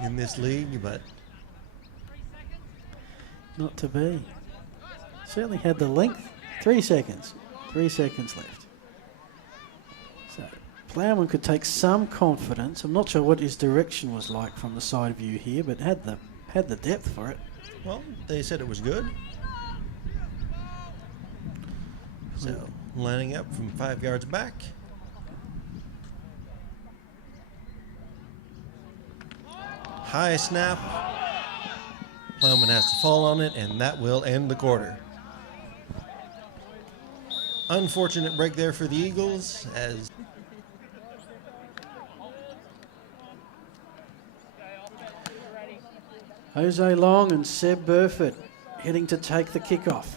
in this league, but not to be. Certainly had the length. 3 seconds. 3 seconds left. So Plowman could take some confidence. I'm not sure what his direction was like from the side view here, but had the depth for it. well, they said it was good. So, lining up from 5 yards back. High snap. Plowman has to fall on it, and that will end the quarter. Unfortunate break there for the Eagles, as Jose Long and Seb Burford heading to take the kickoff.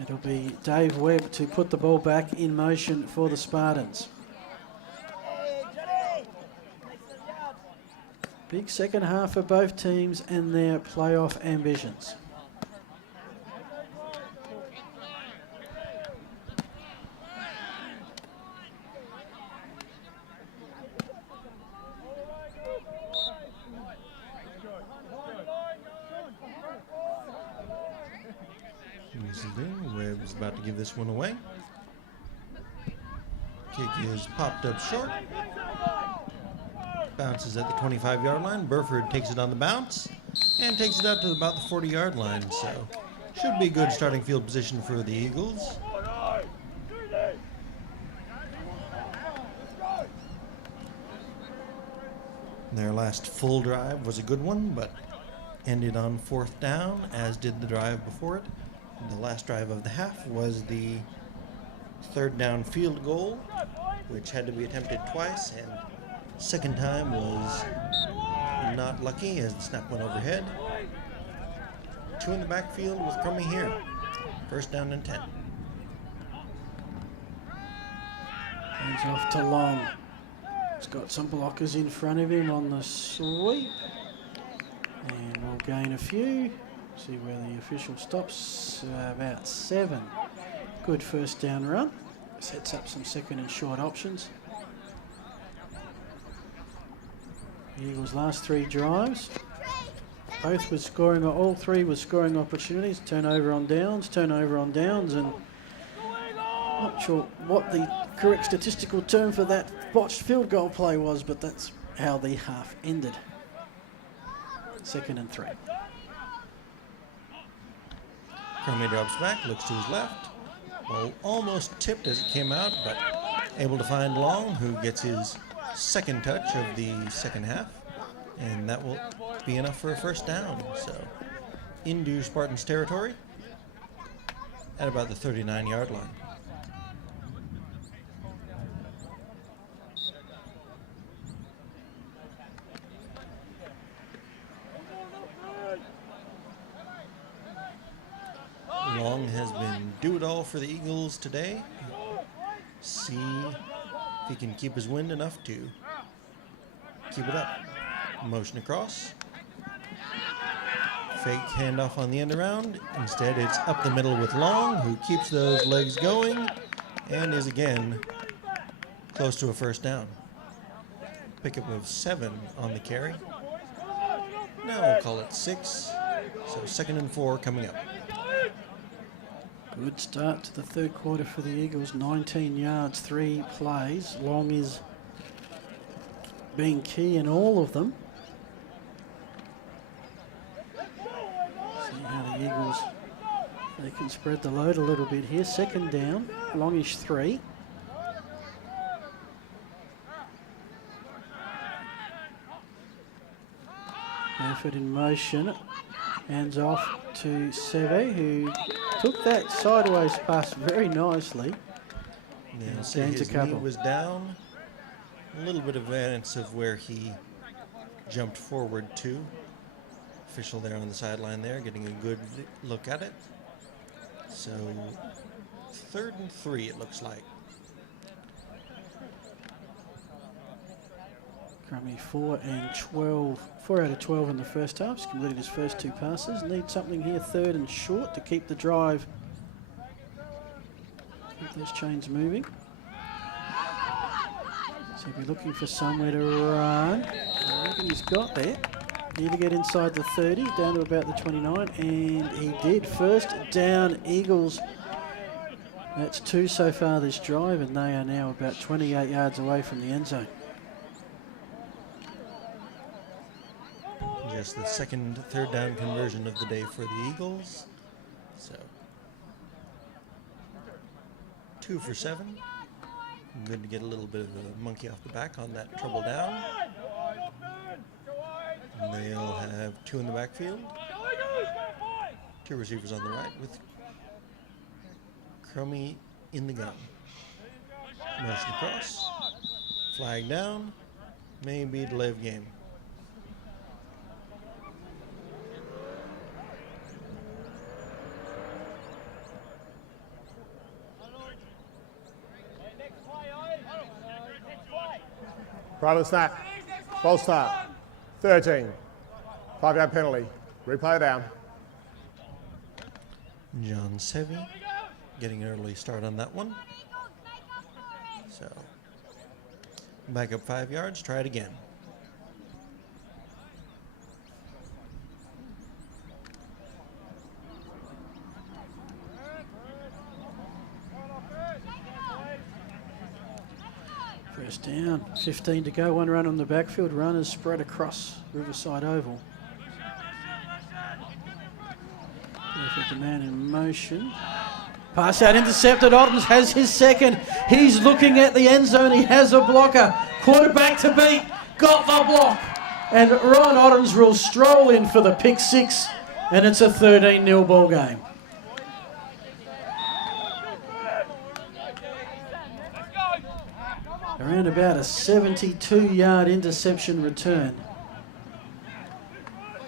It'll be Dave Webb to put the ball back in motion for the Spartans. Big second half for both teams and their playoff ambitions. about to give this one away. Kick is popped up short. Bounces at the 25-yard line. Burford takes it on the bounce and takes it out to about the 40-yard line. So should be good starting field position for the Eagles. Their last full drive was a good one, but ended on 4th down, as did the drive before it. The last drive of the half was the 3rd down field goal, which had to be attempted twice, and second time was not lucky as the snap went overhead. 2 in the backfield with Crummy here. 1st down and 10. Hands off to Long. He's got some blockers in front of him on the sweep. And we'll gain a few. See where the official stops. About 7. Good 1st down run. Sets up some 2nd and short options. The Eagles' last 3 drives. Both were scoring, all 3 were scoring opportunities. Turnover on downs, and not sure what the correct statistical term for that botched field goal play was, but that's how the half ended. 2nd and 3. Crummy drops back, looks to his left. Well, almost tipped as it came out, but able to find Long, who gets his 2nd touch of the 2nd half. And that will be enough for a 1st down. So into Spartans territory at about the 39-yard line. Long has been do-it-all for the Eagles today. See if he can keep his wind enough to keep it up. Motion across. Fake handoff on the end around. Instead, it's up the middle with Long, who keeps those legs going and is again close to a 1st down. Pickup of 7 on the carry. Now we'll call it 6. So 2nd and 4 coming up. Good start to the 3rd quarter for the Eagles. 19 yards, 3 plays. Long is being key in all of them. See how the Eagles, they can spread the load a little bit here. 2nd down, longish 3. Effort in motion. Hands off to Seve, who took that sideways pass very nicely. Yeah, so his knee was down. A little bit of advance of where he jumped forward to. Official there on the sideline there, getting a good look at it. So 3rd and 3 it looks like. Crummy 4 out of 12 in the 1st half. He's completed his first 2 passes. Need something here, 3rd and short, to keep the drive. Keep those chains moving. So he'll be looking for somewhere to run. I reckon he's got there. Need to get inside the 30, down to about the 29, and he did. 1st down, Eagles. That's 2 so far this drive, and they are now about 28 yards away from the end zone. Just the 2nd 3rd down conversion of the day for the Eagles. So 2 for 7. Good to get a little bit of a monkey off the back on that trouble down. And they'll have 2 in the backfield. 2 receivers on the right with Crummy in the gun. Motion across. Flag down. Maybe delay of game. Right of the snap. False start. 13. 5-yard penalty. Replay down. John Sevi getting an early start on that one. So back up 5 yards, try it again. First down, 15 to go, 1 run on the backfield. Runners spread across Riverside Oval. Perfect, the man in motion. Pass out, intercepted. Ottens has his second. He's looking at the end zone. He has a blocker. Quarterback to beat. Got the block. And Ryan Ottens will stroll in for the pick 6. And it's a 13-0 ball game. Around about a 72-yard interception return.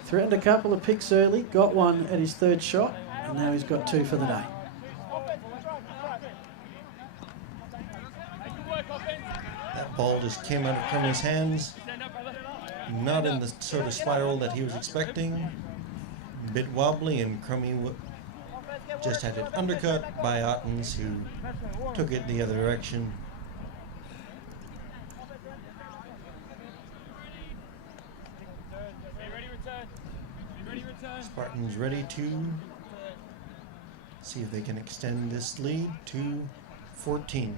Threatened a couple of picks early, got one at his third shot, and now he's got 2 for the day. That ball just came out of Crummey's hands. Not in the sort of spiral that he was expecting. A bit wobbly, and Crummey just had it undercut by Ottens, who took it the other direction. Spartans ready to see if they can extend this lead to 14.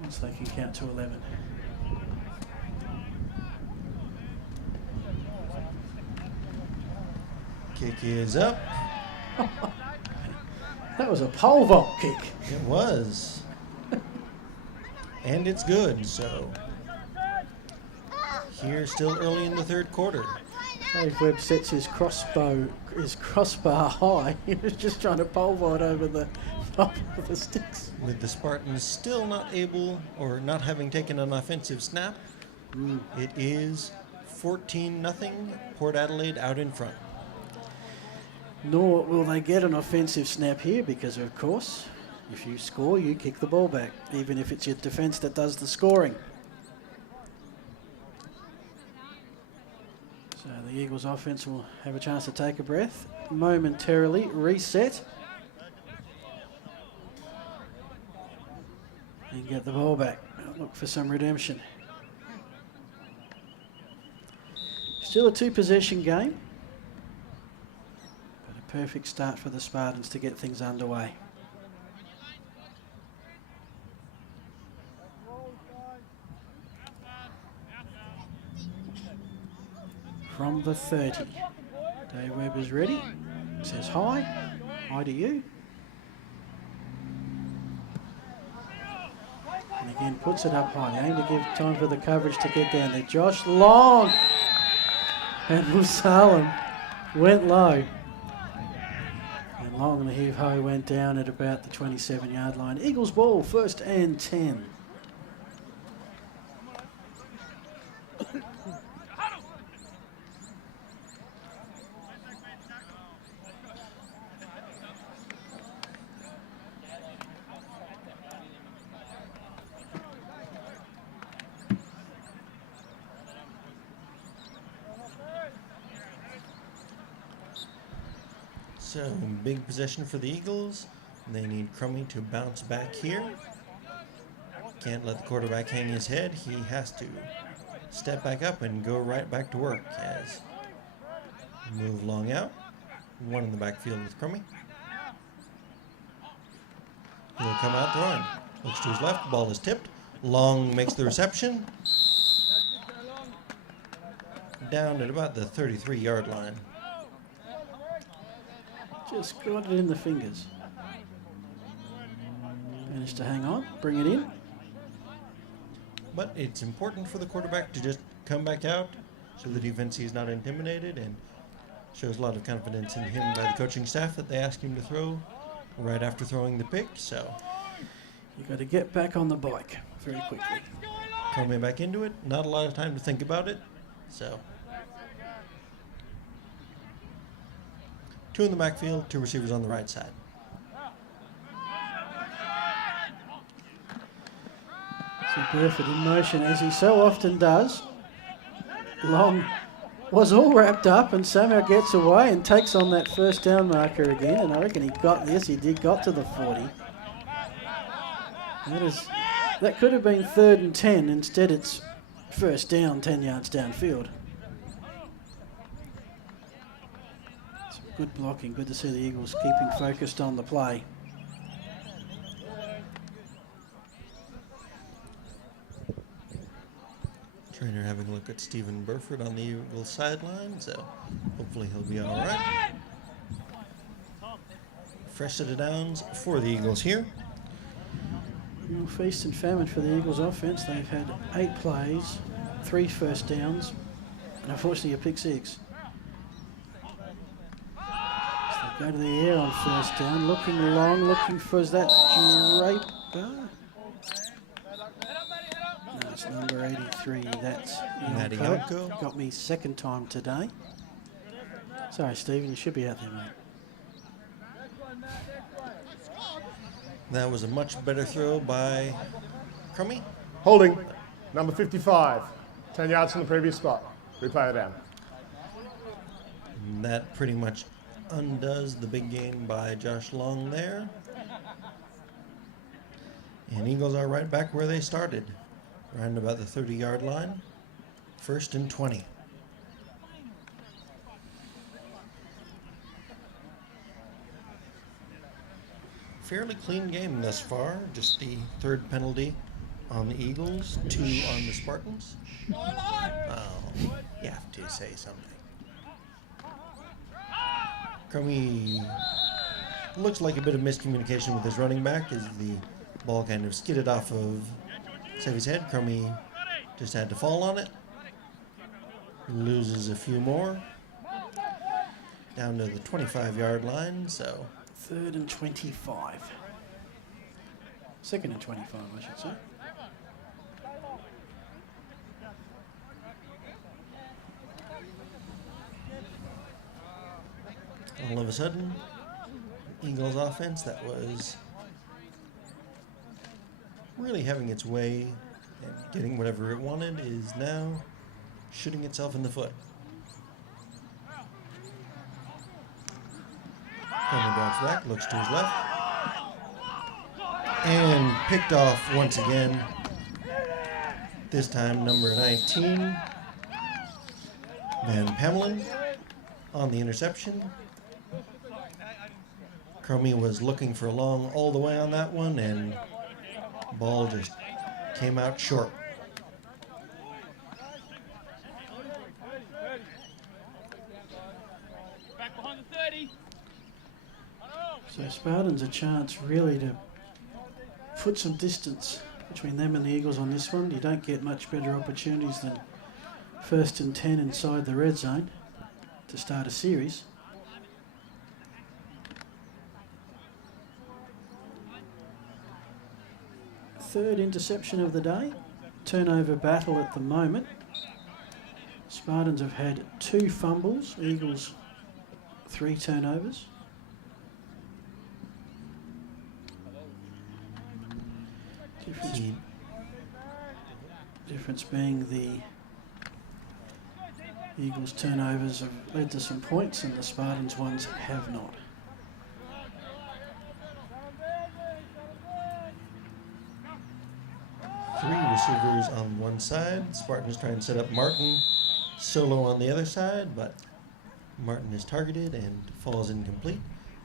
Once they can count to 11. Kick is up. That was a pole vault kick. It was. And it's good, so here still early in the third quarter. Dave Webb sets his crossbar high. He was just trying to pole vault over the top of the sticks. With the Spartans still not able, or not having taken an offensive snap, it is 14-0, Port Adelaide out in front. Nor will they get an offensive snap here because, of course, if you score, you kick the ball back, even if it's your defence that does the scoring. So the Eagles offence will have a chance to take a breath, momentarily reset, and get the ball back. Look for some redemption. Still a 2-possession game, but a perfect start for the Spartans to get things underway. From the 30. Dave Webb is ready. Says hi. Hi to you. And again puts it up high. They aim to give time for the coverage to get down there. Josh Long. And Musalam went low. And Long and the heave-ho went down at about the 27-yard line. Eagles ball, 1st and 10. So, big possession for the Eagles. They need Crummey to bounce back here. Can't let the quarterback hang his head. He has to step back up and go right back to work as move Long out. 1 in the backfield with Crummey. He'll come out throwing. Looks to his left. The ball is tipped. Long makes the reception. Down at about the 33-yard line. Just got it in the fingers. Managed to hang on, bring it in. But it's important for the quarterback to just come back out so the defense is not intimidated, and shows a lot of confidence in him by the coaching staff that they ask him to throw right after throwing the pick. So You've got to get back on the bike very quickly. coming back into it, not a lot of time to think about it. So 2 in the backfield, 2 receivers on the right side. See Burford in motion, as he so often does. Long was all wrapped up and somehow gets away and takes on that first down marker again. And I reckon he got this. He got to the 40. That could have been 3rd and 10. Instead, it's first down, 10 yards downfield. Good blocking. Good to see the Eagles keeping focused on the play. Trainer having a look at Stephen Burford on the Eagles sideline, so hopefully he'll be all right. Fresh set of downs for the Eagles here. Real feast and famine for the Eagles offense. They've had 8 plays, 3 first downs, and unfortunately a pick 6. So they go to the air on first down, looking long, looking for, is that Draper? No, it's number 83. That's Matty Yonko. Yonko. Got me second time today. Sorry, Stephen, you should be out there, mate. That was a much better throw by Crummy. Holding, number 55. 10 yards from the previous spot. Replay it down. And that pretty much undoes the big gain by Josh Long there. And Eagles are right back where they started, around about the 30-yard line. 1st and 20. Fairly clean game thus far. Just the 3rd penalty on the Eagles, 2 on the Spartans. Oh, you have to say something. Crummy looks like a bit of miscommunication with his running back as the ball kind of skidded off of Sevy's head. Crummy just had to fall on it. Loses a few more. Down to the 25-yard line, so 3rd and 25. 2nd and 25, I should say. all of a sudden, Eagles offense that was really having its way and getting whatever it wanted is now shooting itself in the foot. Crummy drops back, looks to his left, and picked off once again. This time number 19, Van Pamelin on the interception. Crummy was looking for long all the way on that one, and ball just came out short. So Spartans a chance really to put some distance between them and the Eagles on this one. You don't get much better opportunities than 1st and 10 inside the red zone to start a series. Third interception of the day. Turnover battle at the moment. Spartans have had 2 fumbles, Eagles 3 turnovers. Difference being the Eagles turnovers have led to some points and the Spartans ones have not. Three receivers on one side. Spartans try and set up Martin solo on the other side, but Martin is targeted and falls incomplete.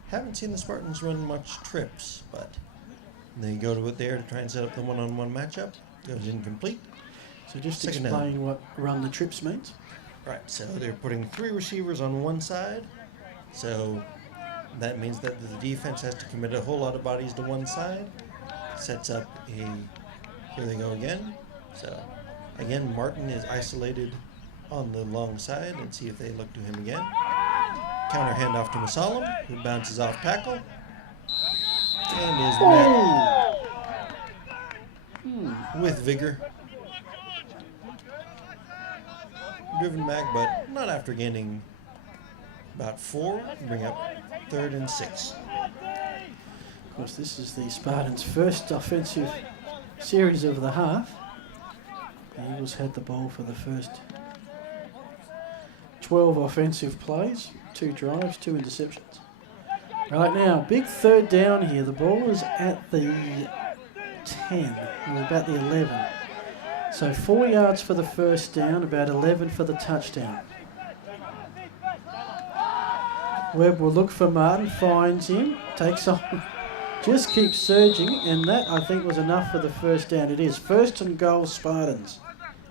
Haven't seen the Spartans run much trips, but they go to it there to try and set up the one-on-one matchup. Goes incomplete. So just Second explain down. what run the trips means. Right, so they're putting 3 receivers on one side. So that means that the defense has to commit a whole lot of bodies to one side. Sets up a, here they go again. So again, Martin is isolated on the long side, and see if they look to him again. Counter handoff to Masalam, who bounces off tackle. And is met with vigor. Driven back, but not after gaining about 4. Bring up 3rd and 6. Of course, this is the Spartans' first offensive series of the half. The Eagles had the ball for the first 12 offensive plays, 2 drives, 2 interceptions. Right now, big 3rd down here. The ball is at the 10, or about the 11. So 4 yards for the first down, about 11 for the touchdown. Webb will look for Martin, finds him, takes on, just keeps surging, and that I think was enough for the first down. It is. First and goal, Spartans,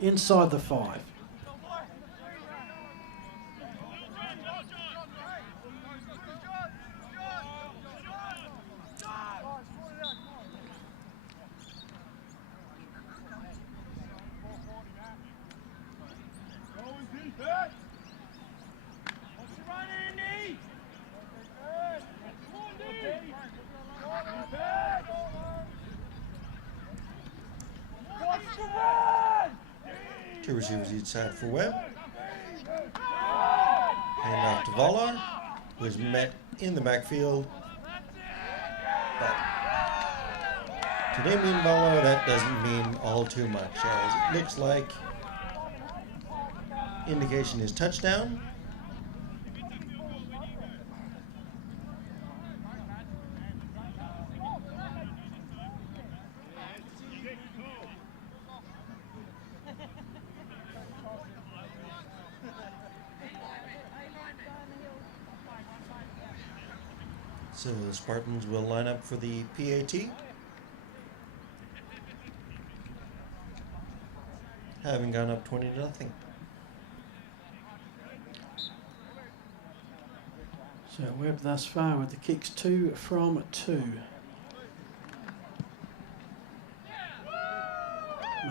inside the 5. Two receivers each side for Webb. Hand off to Volar, who is met in the backfield. But to Damien Volar, that doesn't mean all too much, as it looks like indication is touchdown. So the Spartans will line up for the PAT. Having gone up 20-0. So Webb thus far with the kicks 2 from 2.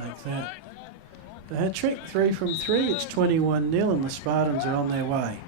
Make that a hat trick, 3 from 3. It's 21-0 and the Spartans are on their way.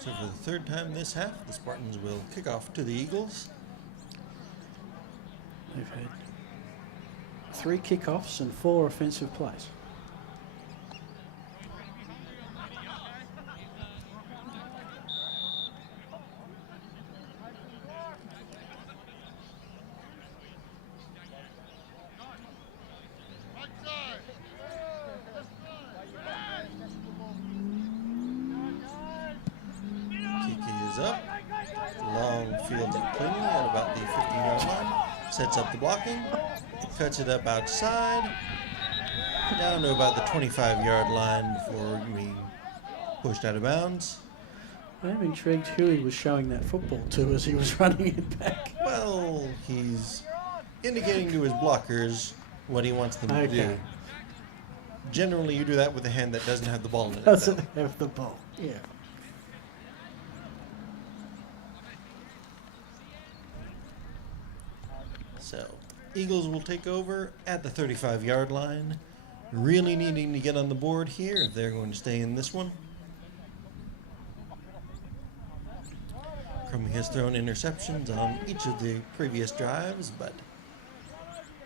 So for the third time this half, the Spartans will kick off to the Eagles. They've had 3 kickoffs and 4 offensive plays. Up. Long field to Clingy at about the 15-yard line. Sets up the blocking. Cuts it up outside. Down to about the 25-yard line before being pushed out of bounds. I'm intrigued who he was showing that football to as he was running it back. Well, he's indicating to his blockers what he wants them to do. Generally, you do that with a hand that doesn't have the ball in it. Doesn't have the ball, yeah. So, Eagles will take over at the 35-yard line. Really needing to get on the board here if they're going to stay in this one. Crummy has thrown interceptions on each of the previous drives, but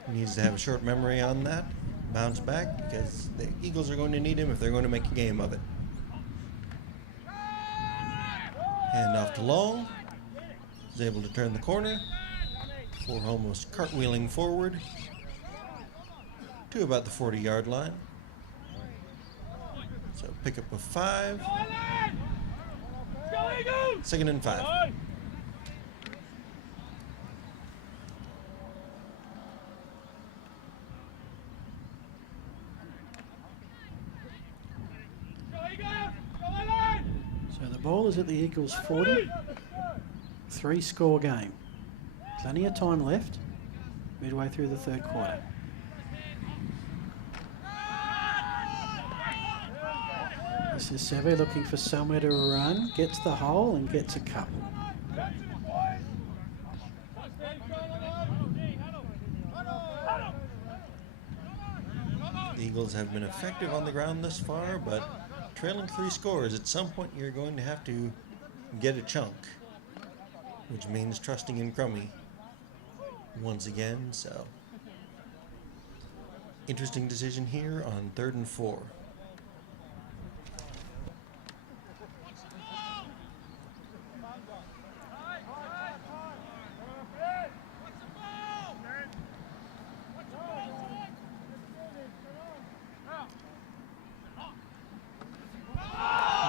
needs to have a short memory on that. Bounce back because the Eagles are going to need him if they're going to make a game of it. Hand off to Long. Is able to turn the corner. Before almost cartwheeling forward to about the 40-yard line. So pick up of 5. 2nd and 5. So the ball is at the Eagles' 40. 3-score game. Plenty of time left, midway through the third quarter. This is Seve looking for somewhere to run, gets the hole and gets a couple. The Eagles have been effective on the ground thus far, but trailing 3 scores, at some point you're going to have to get a chunk, which means trusting in Crummy. once again, so interesting decision here on 3rd and 4.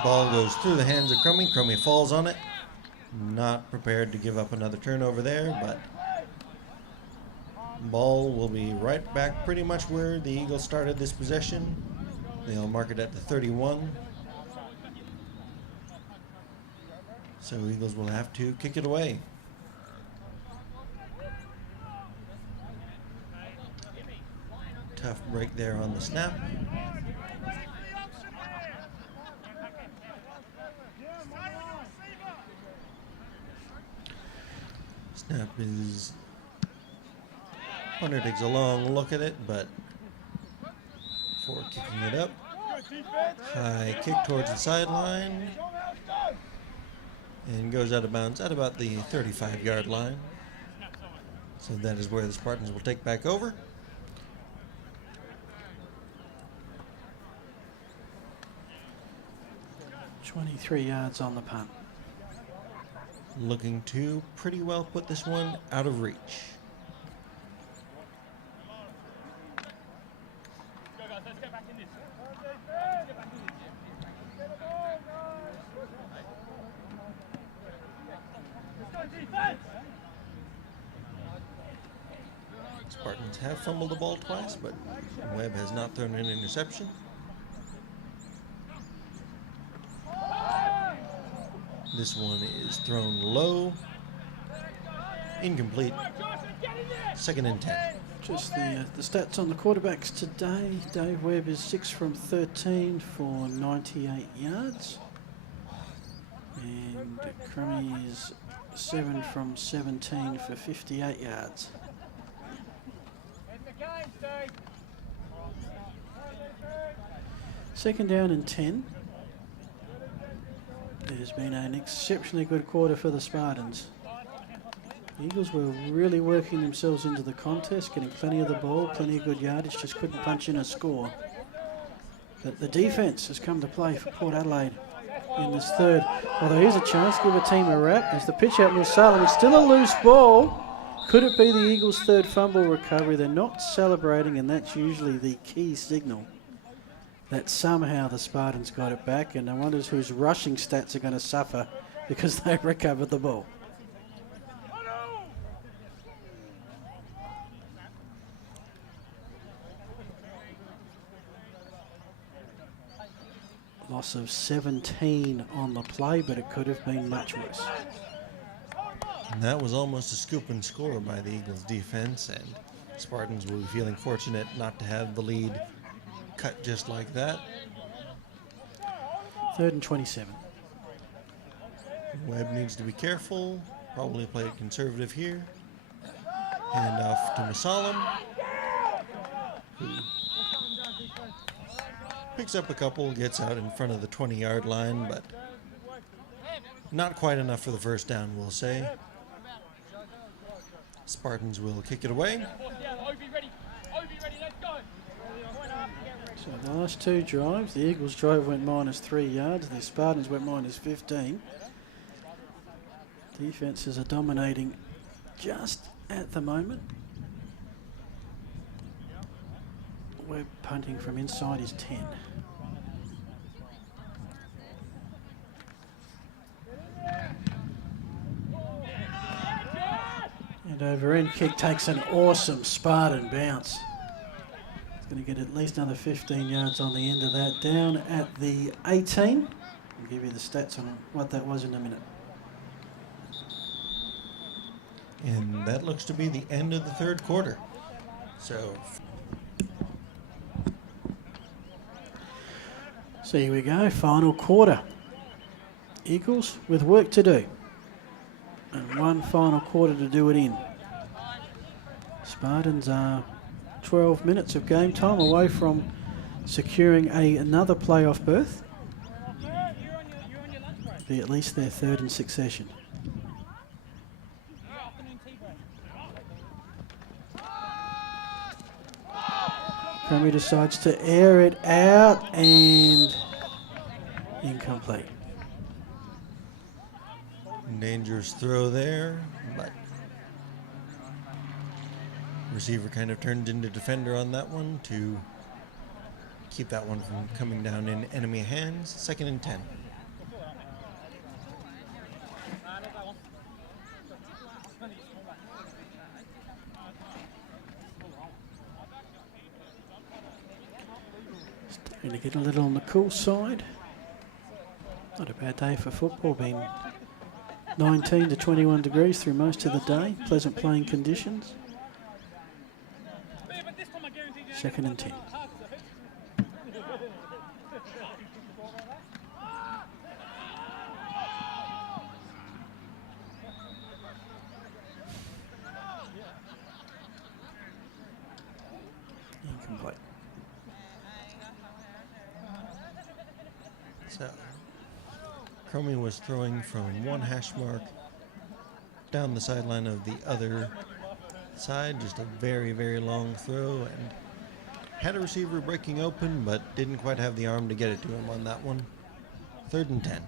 Ball goes through the hands of Crummy. Crummy falls on it. Not prepared to give up another turnover there, but ball will be right back pretty much where the Eagles started this possession. They'll mark it at the 31. So Eagles will have to kick it away. Tough break there on the snap. Snap is... Punter takes a long look at it, but before kicking it up, high kick towards the sideline and goes out of bounds at about the 35-yard line. So that is where the Spartans will take back over. "23 yards on the punt." Looking to pretty well put this one out of reach. Spartans have fumbled the ball twice, but Webb has not thrown an interception. This one is thrown low. Incomplete. 2nd and 10. Just the stats on the quarterbacks today. Dave Webb is 6 from 13 for 98 yards. And Crummy is 7 from 17 for 58 yards. Second down and 10. It has been an exceptionally good quarter for the Spartans. The Eagles were really working themselves into the contest, getting plenty of the ball, plenty of good yardage, just couldn't punch in a score. But the defence has come to play for Port Adelaide in this third. Although here's a chance, give a team a wrap as the pitch out Miss Salem is still a loose ball. Could it be the Eagles' third fumble recovery? They're not celebrating, and that's usually the key signal that somehow the Spartans got it back, and I wonder whose rushing stats are going to suffer because they recovered the ball. Loss of 17 on the play, but it could have been much worse. And that was almost a scoop and score by the Eagles defense, and Spartans will be feeling fortunate not to have the lead cut just like that. 3rd and 27. Webb needs to be careful, probably play it conservative here. Hand off to Masalam, who picks up a couple, gets out in front of the 20-yard line, but not quite enough for the first down, we'll say. Spartans will kick it away. So the last two drives, the Eagles drive went -3 yards, the Spartans went -15. Defences are dominating just at the moment. Webb punting from inside his 10. And over end kick takes an awesome Spartan bounce. Going to get at least another 15 yards on the end of that. Down at the 18. I'll give you the stats on what that was in a minute. And that looks to be the end of the third quarter. So here we go, final quarter. Eagles with work to do. And one final quarter to do it in. Spartans are 12 minutes of game time away from securing another playoff berth. Be at least their third in succession. Crummy decides to air it out and incomplete. Dangerous throw there, but receiver kind of turned into defender on that one to keep that one from coming down in enemy hands. 2nd and 10. Starting to get a little on the cool side. Not a bad day for football, been 19 to 21 degrees through most of the day. Pleasant playing conditions. 2nd and 10. Incomplete. So, Crummy was throwing from one hash mark down the sideline of the other side. Just a very, very long throw, and had a receiver breaking open, but didn't quite have the arm to get it to him on that one. 3rd and 10.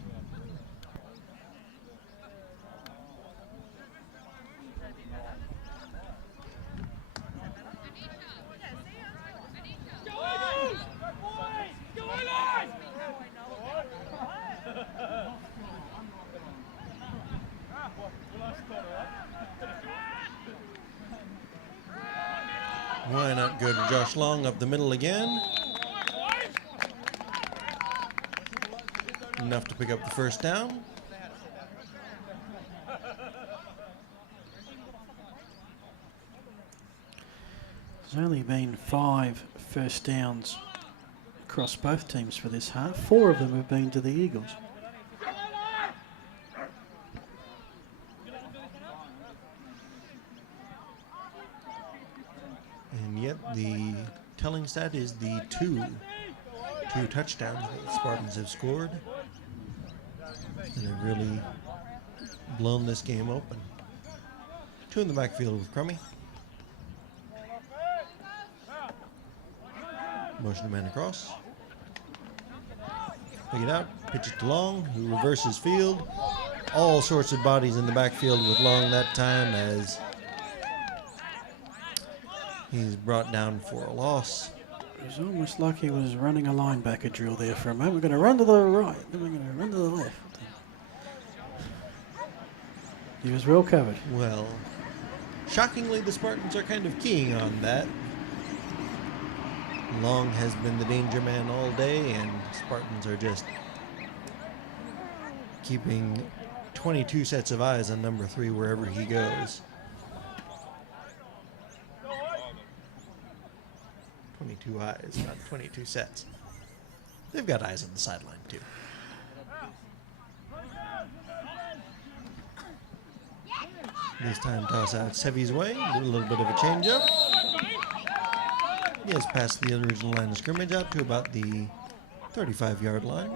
Why not go to Josh Long up the middle again? Enough to pick up the 1st down. There's only been 5 first downs across both teams for this half. 4 of them have been to the Eagles. And yet the telling stat is the two touchdowns that the Spartans have scored. And they've really blown this game open. 2 in the backfield with Crummy. Motion man across. Pick it out, pitch it to Long, who reverses field. All sorts of bodies in the backfield with Long that time as he's brought down for a loss. It was almost like he was running a linebacker drill there for a moment. We're going to run to the right, then we're going to run to the left. He was well covered. Well, shockingly, the Spartans are kind of keying on that. Long has been the danger man all day, and Spartans are just keeping 22 sets of eyes on number 3 wherever he goes. 22 eyes, not 22 sets. They've got eyes on the sideline, too. This time toss out Sevy's way, a little bit of a change-up. He has passed the original line of scrimmage out to about the 35-yard line.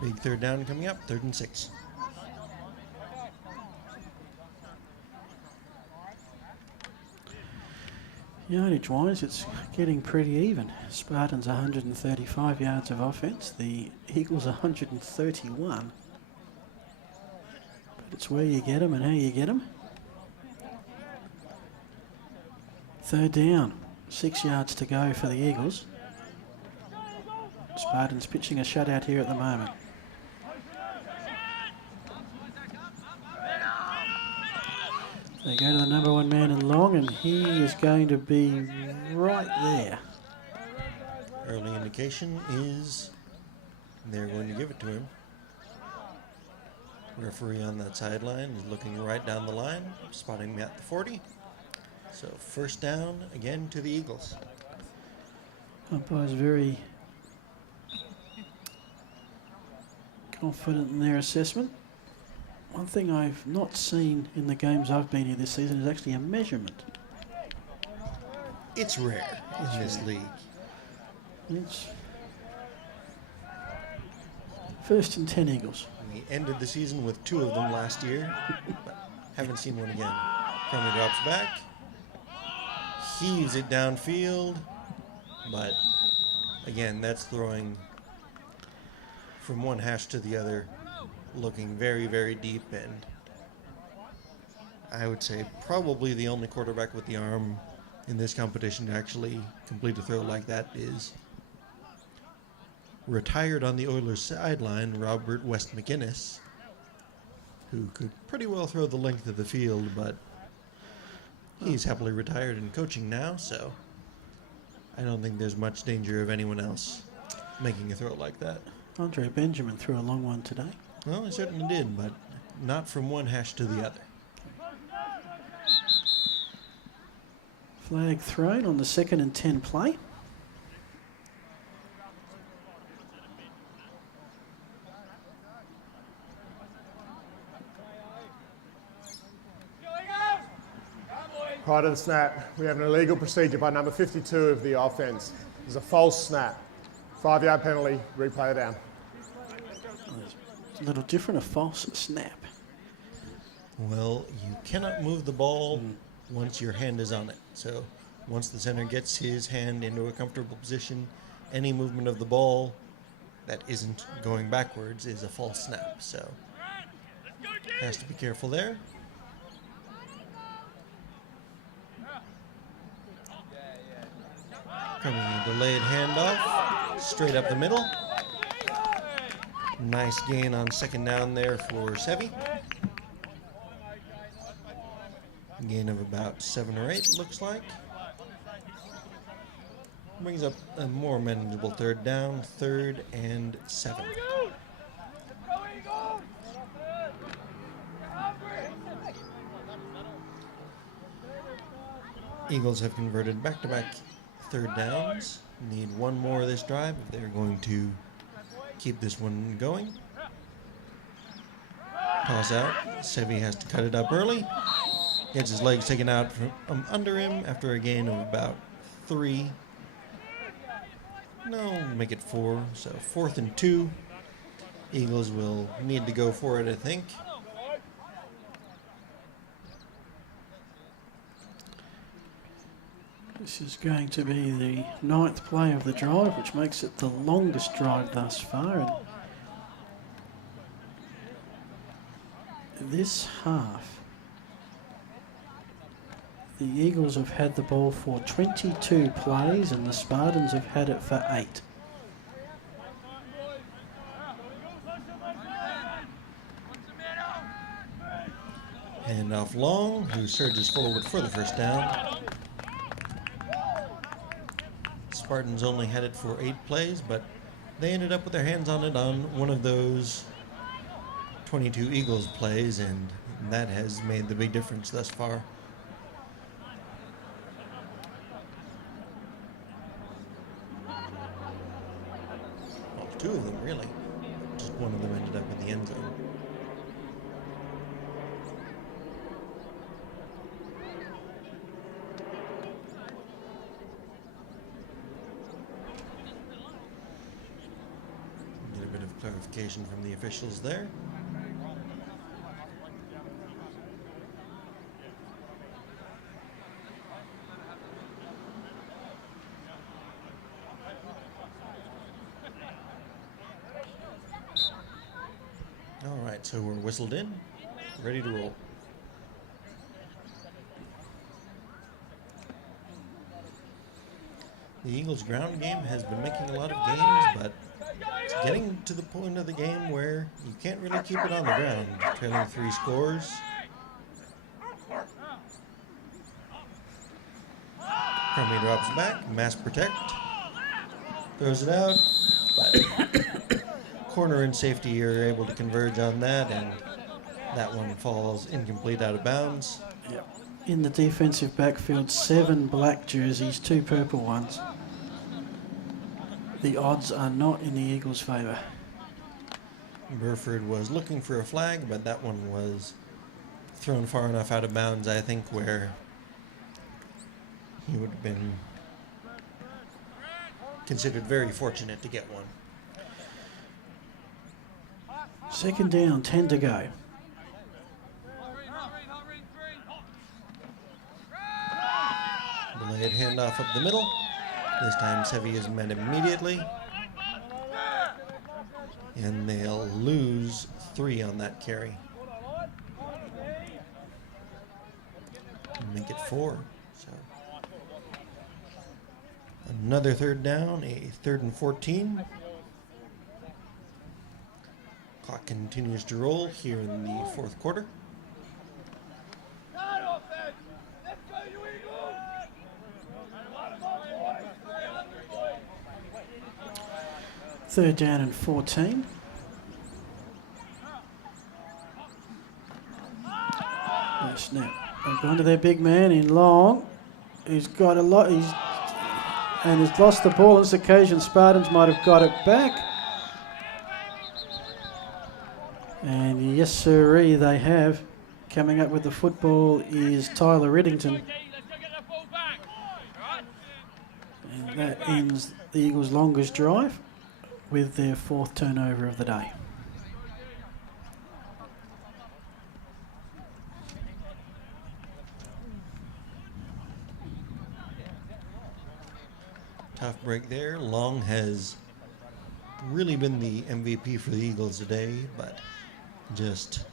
Big 3rd down coming up, 3rd and 6. Yardage-wise, it's getting pretty even. Spartans 135 yards of offense, the Eagles 131. But it's where you get them and how you get them. 3rd down, 6 yards to go for the Eagles. Spartans pitching a shutout here at the moment. They go to the number 1 man in Long, and he is going to be right there. Early indication is they're going to give it to him. Referee on that sideline is looking right down the line, spotting him at the 40. So 1st down again to the Eagles. Umpire's very confident in their assessment. One thing I've not seen in the games I've been here this season is actually a measurement. It's rare in this league. It's 1st and 10 Eagles. We ended the season with 2 of them last year, but haven't seen one again. Crummy drops back. Heaves it downfield. But, again, that's throwing from one hash to the other, looking very, very deep. And I would say probably the only quarterback with the arm in this competition to actually complete a throw like that is retired on the Oilers sideline, Robert West McGinnis, who could pretty well throw the length of the field, but he's happily retired and coaching now, so I don't think there's much danger of anyone else making a throw like that. Andre Benjamin threw a long one today. Well, he certainly did, but not from one hash to the other. Flag thrown on the 2nd and 10 play. Prior to the snap, we have an illegal procedure by number 52 of the offense. There's a false snap. 5-yard penalty, replay it down. It's a little different, a false snap. Well, you cannot move the ball once your hand is on it. So once the center gets his hand into a comfortable position, any movement of the ball that isn't going backwards is a false snap. So has to be careful there. Coming a delayed handoff, straight up the middle. Nice gain on 2nd down there for Sevi. Gain of about 7 or 8, looks like. Brings up a more manageable 3rd down, 3rd and 7. Eagles have converted back-to-back 3rd downs. Need one more this drive if they're going to keep this one going. Toss out. Sevi has to cut it up early. Gets his legs taken out from under him after a gain of about 3. No, make it 4. So 4th and 2. Eagles will need to go for it, I think. This is going to be the 9th play of the drive, which makes it the longest drive thus far. And this half, the Eagles have had the ball for 22 plays and the Spartans have had it for 8. Handoff long, who surges forward for the 1st down. Spartans only had it for 8 plays, but they ended up with their hands on it on one of those 22 Eagles plays, and that has made the big difference thus far. Well, 2 of them, really. Just one of them ended up in the end zone. Clarification from the officials there. All right, so we're whistled in, ready to roll. The Eagles' ground game has been making a lot of gains, but it's getting to the point of the game where you can't really keep it on the ground. Trailing 3 scores. Crummy drops back, mass protect. Throws it out, but corner and safety are able to converge on that, and that one falls incomplete out of bounds. Yep. In the defensive backfield, 7 black jerseys, 2 purple ones. The odds are not in the Eagles' favour. Burford was looking for a flag, but that one was thrown far enough out of bounds, I think, where he would have been considered very fortunate to get one. 2nd down, 10 to go. Wide handoff up the middle. This time Sevi is met immediately. And they'll lose 3 on that carry. Make it 4. So another third down, a 3rd and 14. Clock continues to roll here in the 4th quarter. Third down and 14. Oh, snap. They've gone to their big man in long. He's got a lot. He's lost the ball on this occasion. Spartans might have got it back. And yes, sirree, they have. Coming up with the football is Tyler Riddington. And that ends the Eagles' longest drive with their 4th turnover of the day. Tough break there. Long has really been the MVP for the Eagles today, but just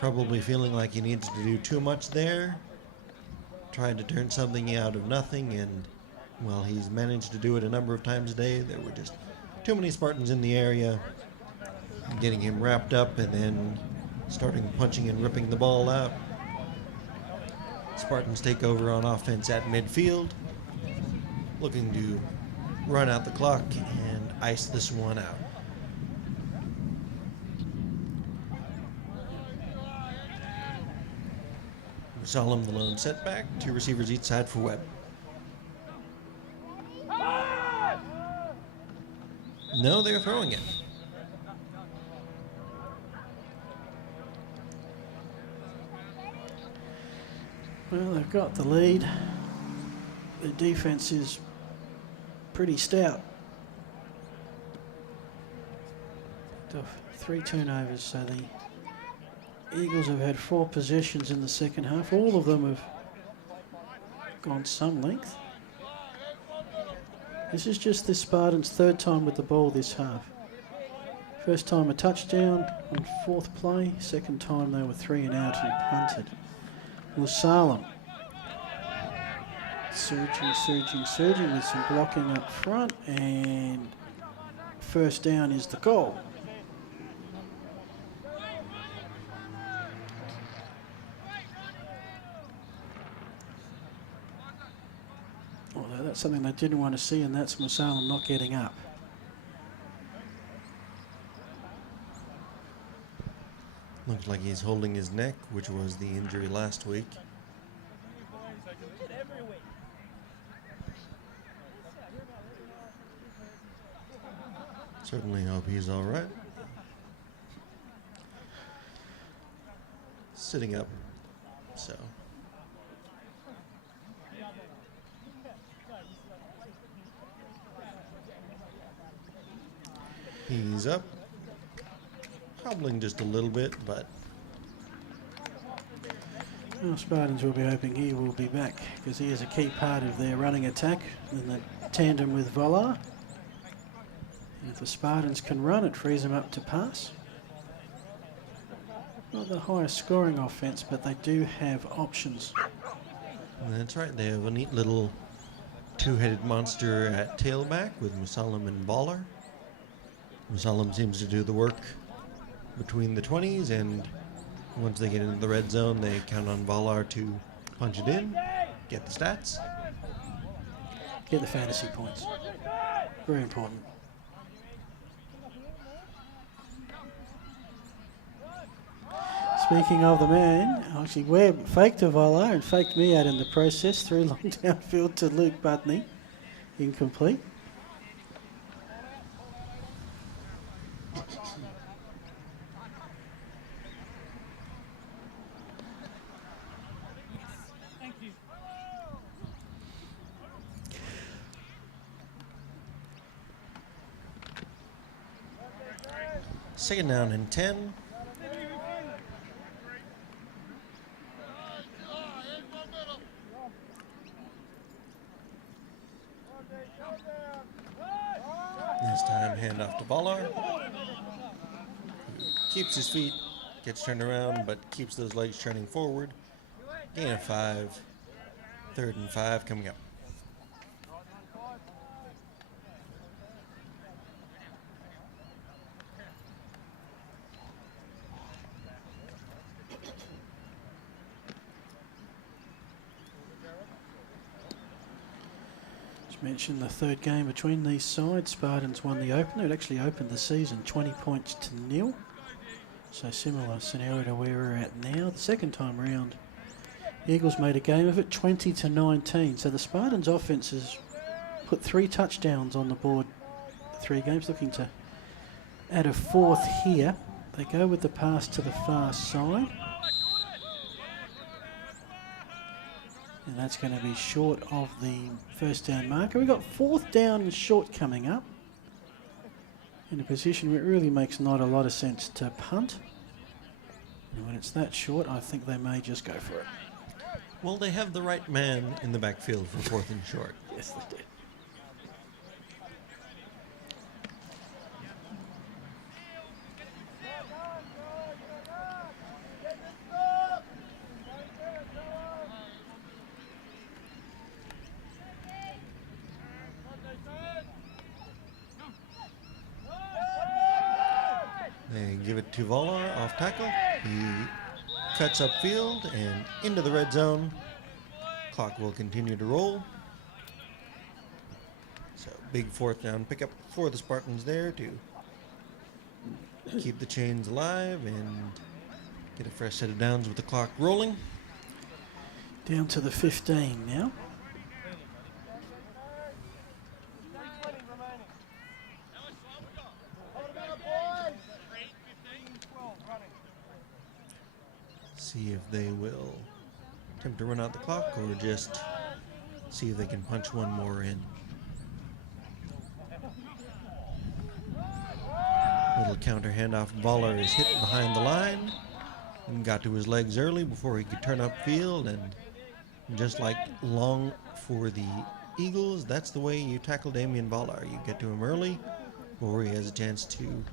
probably feeling like he needs to do too much there. Tried to turn something out of nothing, and well, he's managed to do it a number of times a day. There were just too many Spartans in the area, getting him wrapped up and then starting punching and ripping the ball out. Spartans take over on offense at midfield, looking to run out the clock and ice this one out. Musalam, the lone setback, 2 receivers each side for Webb. No, they're throwing it. Well, they've got the lead. The defense is pretty stout. 3 turnovers, so the Eagles have had 4 possessions in the second half. All of them have gone some length. This is just the Spartans' 3rd time with the ball this half. First time a touchdown on 4th play. Second time they were 3 and out and punted. Musalam surging with some blocking up front, and first down is the goal. Although that's something they didn't want to see, and that's Musalam not getting up. Looks like he's holding his neck, which was the injury last week. Certainly hope he's all right. Sitting up, so. He's up. Hobbling just a little bit, but well, Spartans will be hoping he will be back, because he is a key part of their running attack in the tandem with Volar. If the Spartans can run, it frees them up to pass. Not the highest scoring offense, but they do have options. That's right. They have a neat little 2-headed monster at tailback with Musalam and Baller. Musalam seems to do the work between the 20s, and once they get into the red zone, they count on Valar to punch it in, get the stats. Get the fantasy points. Very important. Speaking of the man, actually Webb faked a Valar and faked me out in the process, threw long downfield to Luke Butney. Incomplete. Second down and 10. This time, hand off to Volar. Keeps his feet, gets turned around, but keeps those legs turning forward. Gain of 5. 3rd and 5 coming up. Mentioned the third game between these sides. Spartans won the opener. It actually opened the season 20 points to 0. So similar scenario to where we're at now. The second time round, Eagles made a game of it, 20 to 19. So the Spartans offense has put 3 touchdowns on the board. 3 games, looking to add a 4th here. They go with the pass to the far side. And that's going to be short of the first down marker. We've got 4th down and short coming up. In a position where it really makes not a lot of sense to punt. And when it's that short, I think they may just go for it. Well, they have the right man in the backfield for 4th and short. Yes, they do. They give it to Volar off tackle. He cuts upfield and into the red zone. Clock will continue to roll. So big 4th down pickup for the Spartans there to keep the chains alive and get a fresh set of downs with the clock rolling. Down to the 15 now. See if they will attempt to run out the clock or just see if they can punch one more in. Little counter handoff. Volar is hit behind the line and got to his legs early before he could turn upfield. And just like long for the Eagles, that's the way you tackle Damian Volar. You get to him early before he has a chance to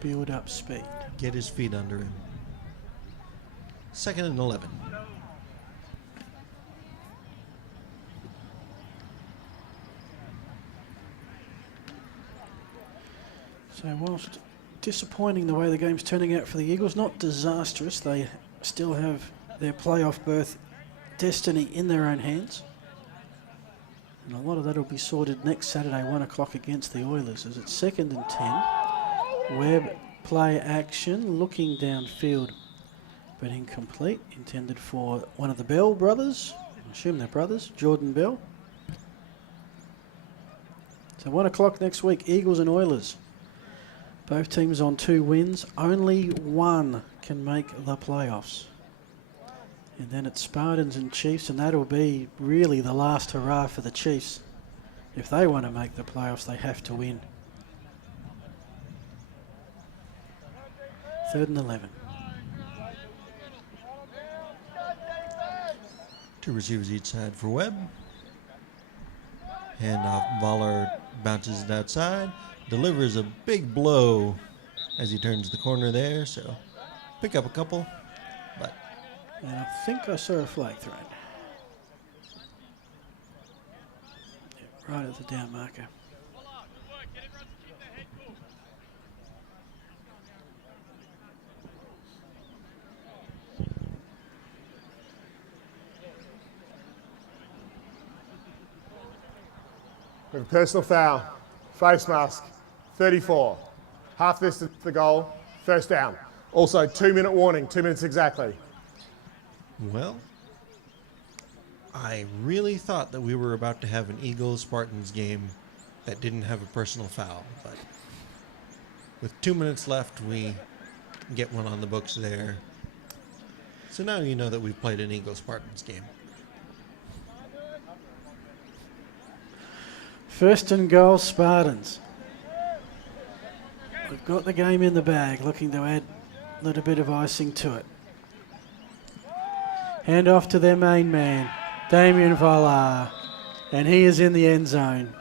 build up speed. Get his feet under him. 2nd and 11. So whilst disappointing the way the game's turning out for the Eagles, not disastrous, they still have their playoff berth destiny in their own hands. And a lot of that will be sorted next Saturday, 1 o'clock against the Oilers, as it's 2nd and 10. Webb play action, looking downfield, but incomplete. Intended for one of the Bell brothers. I assume they're brothers, Jordan Bell. So 1 o'clock next week, Eagles and Oilers. Both teams on 2 wins. Only one can make the playoffs. And then it's Spartans and Chiefs, and that'll be really the last hurrah for the Chiefs. If they want to make the playoffs, they have to win. 3rd and 11. 2 receivers each side for Webb. Handoff. Volar bounces it outside. Delivers a big blow as he turns the corner there. So pick up a couple. But And I think I saw a flag thrown. Yeah, right at the down marker. We have a personal foul, face mask, 34. Half distance to the goal, 1st down. Also 2-minute warning, 2 minutes exactly. well, I really thought that we were about to have an Eagles-Spartans game that didn't have a personal foul. But with 2 minutes left, we get one on the books there. So now you know that we've played an Eagles-Spartans game. 1st and goal, Spartans. We've got the game in the bag, looking to add a little bit of icing to it. Hand off to their main man, Damian Volar. And he is in the end zone.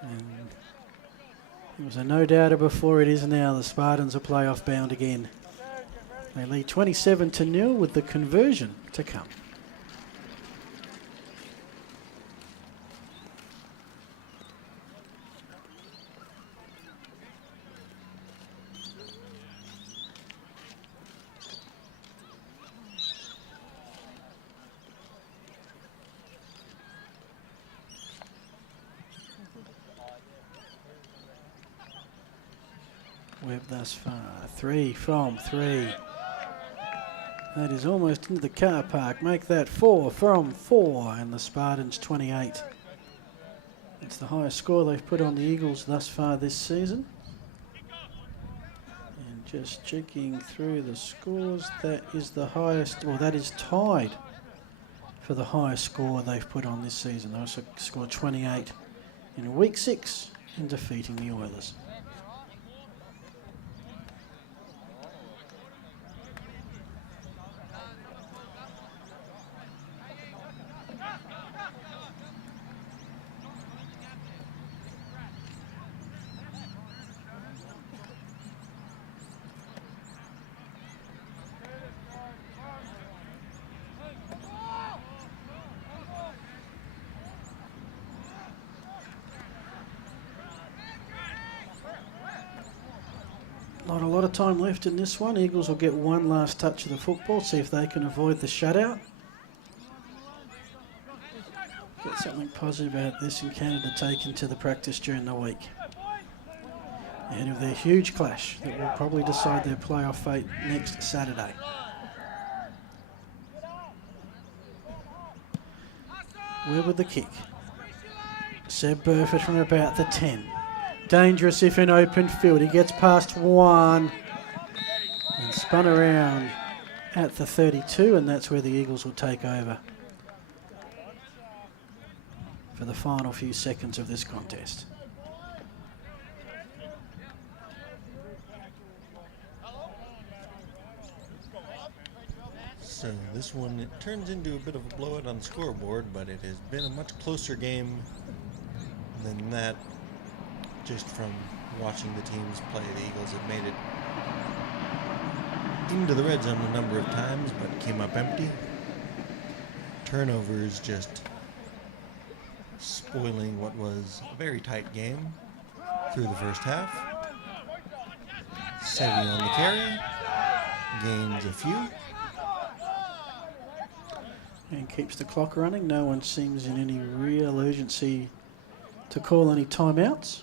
And it was a no doubter before, it is now. The Spartans are playoff bound again. They lead 27-0 with the conversion to come. Webb thus far, 3 from 3. That is almost into the car park. Make that 4 from 4, and the Spartans 28. It's the highest score they've put on the Eagles thus far this season. And just checking through the scores, that is the highest, well, that is tied for the highest score they've put on this season. They also scored 28 in week 6 in defeating the Oilers. Not a lot of time left in this one. Eagles will get one last touch of the football, see if they can avoid the shutout. Get something positive about this in Canada taken to the practice during the week. Ahead of their huge clash that will probably decide their playoff fate next Saturday. Webb with the kick. Seb Burford from about the 10. Dangerous if in open field. He gets past one and spun around at the 32, and that's where the Eagles will take over for the final few seconds of this contest. So this one, it turns into a bit of a blowout on the scoreboard, but it has been a much closer game than that. Just from watching the teams play, the Eagles have made it into the red zone a number of times, but came up empty. Turnovers just spoiling what was a very tight game through the first half. Sevi on the carry, gains a few. And keeps the clock running. No one seems in any real urgency to call any timeouts.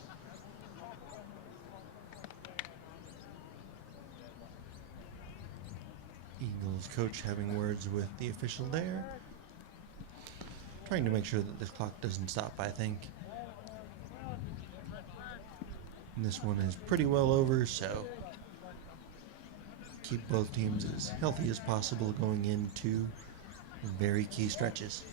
Eagles coach having words with the official there. Trying to make sure that this clock doesn't stop, I think. And this one is pretty well over, so keep both teams as healthy as possible going into very key stretches.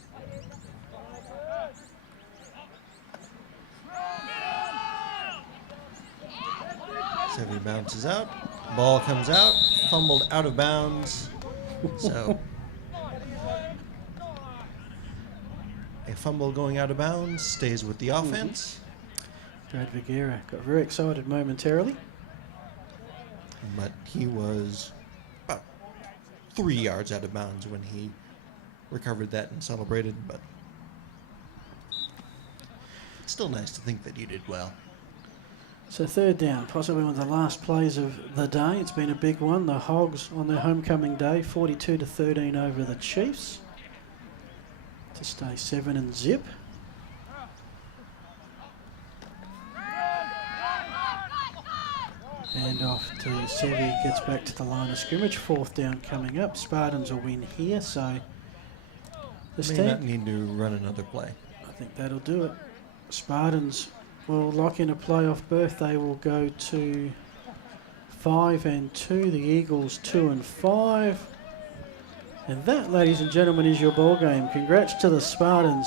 Sevi bounces out. Ball comes out, fumbled out of bounds. So a fumble going out of bounds stays with the offense. Brad Vigera got very excited momentarily. But he was about 3 yards out of bounds when he recovered that and celebrated. But it's still nice to think that you did well. So third down, possibly one of the last plays of the day. It's been a big one. The Hogs on their homecoming day, 42-13 over the Chiefs to stay 7-0. And off to Sevi, gets back to the line of scrimmage. Fourth down coming up. Spartans will win here, so this May team not need to run another play. I think that'll do it. Spartans will lock in a playoff berth. They will go to 5-2. The Eagles 2-5. And that, ladies and gentlemen, is your ball game. Congrats to the Spartans.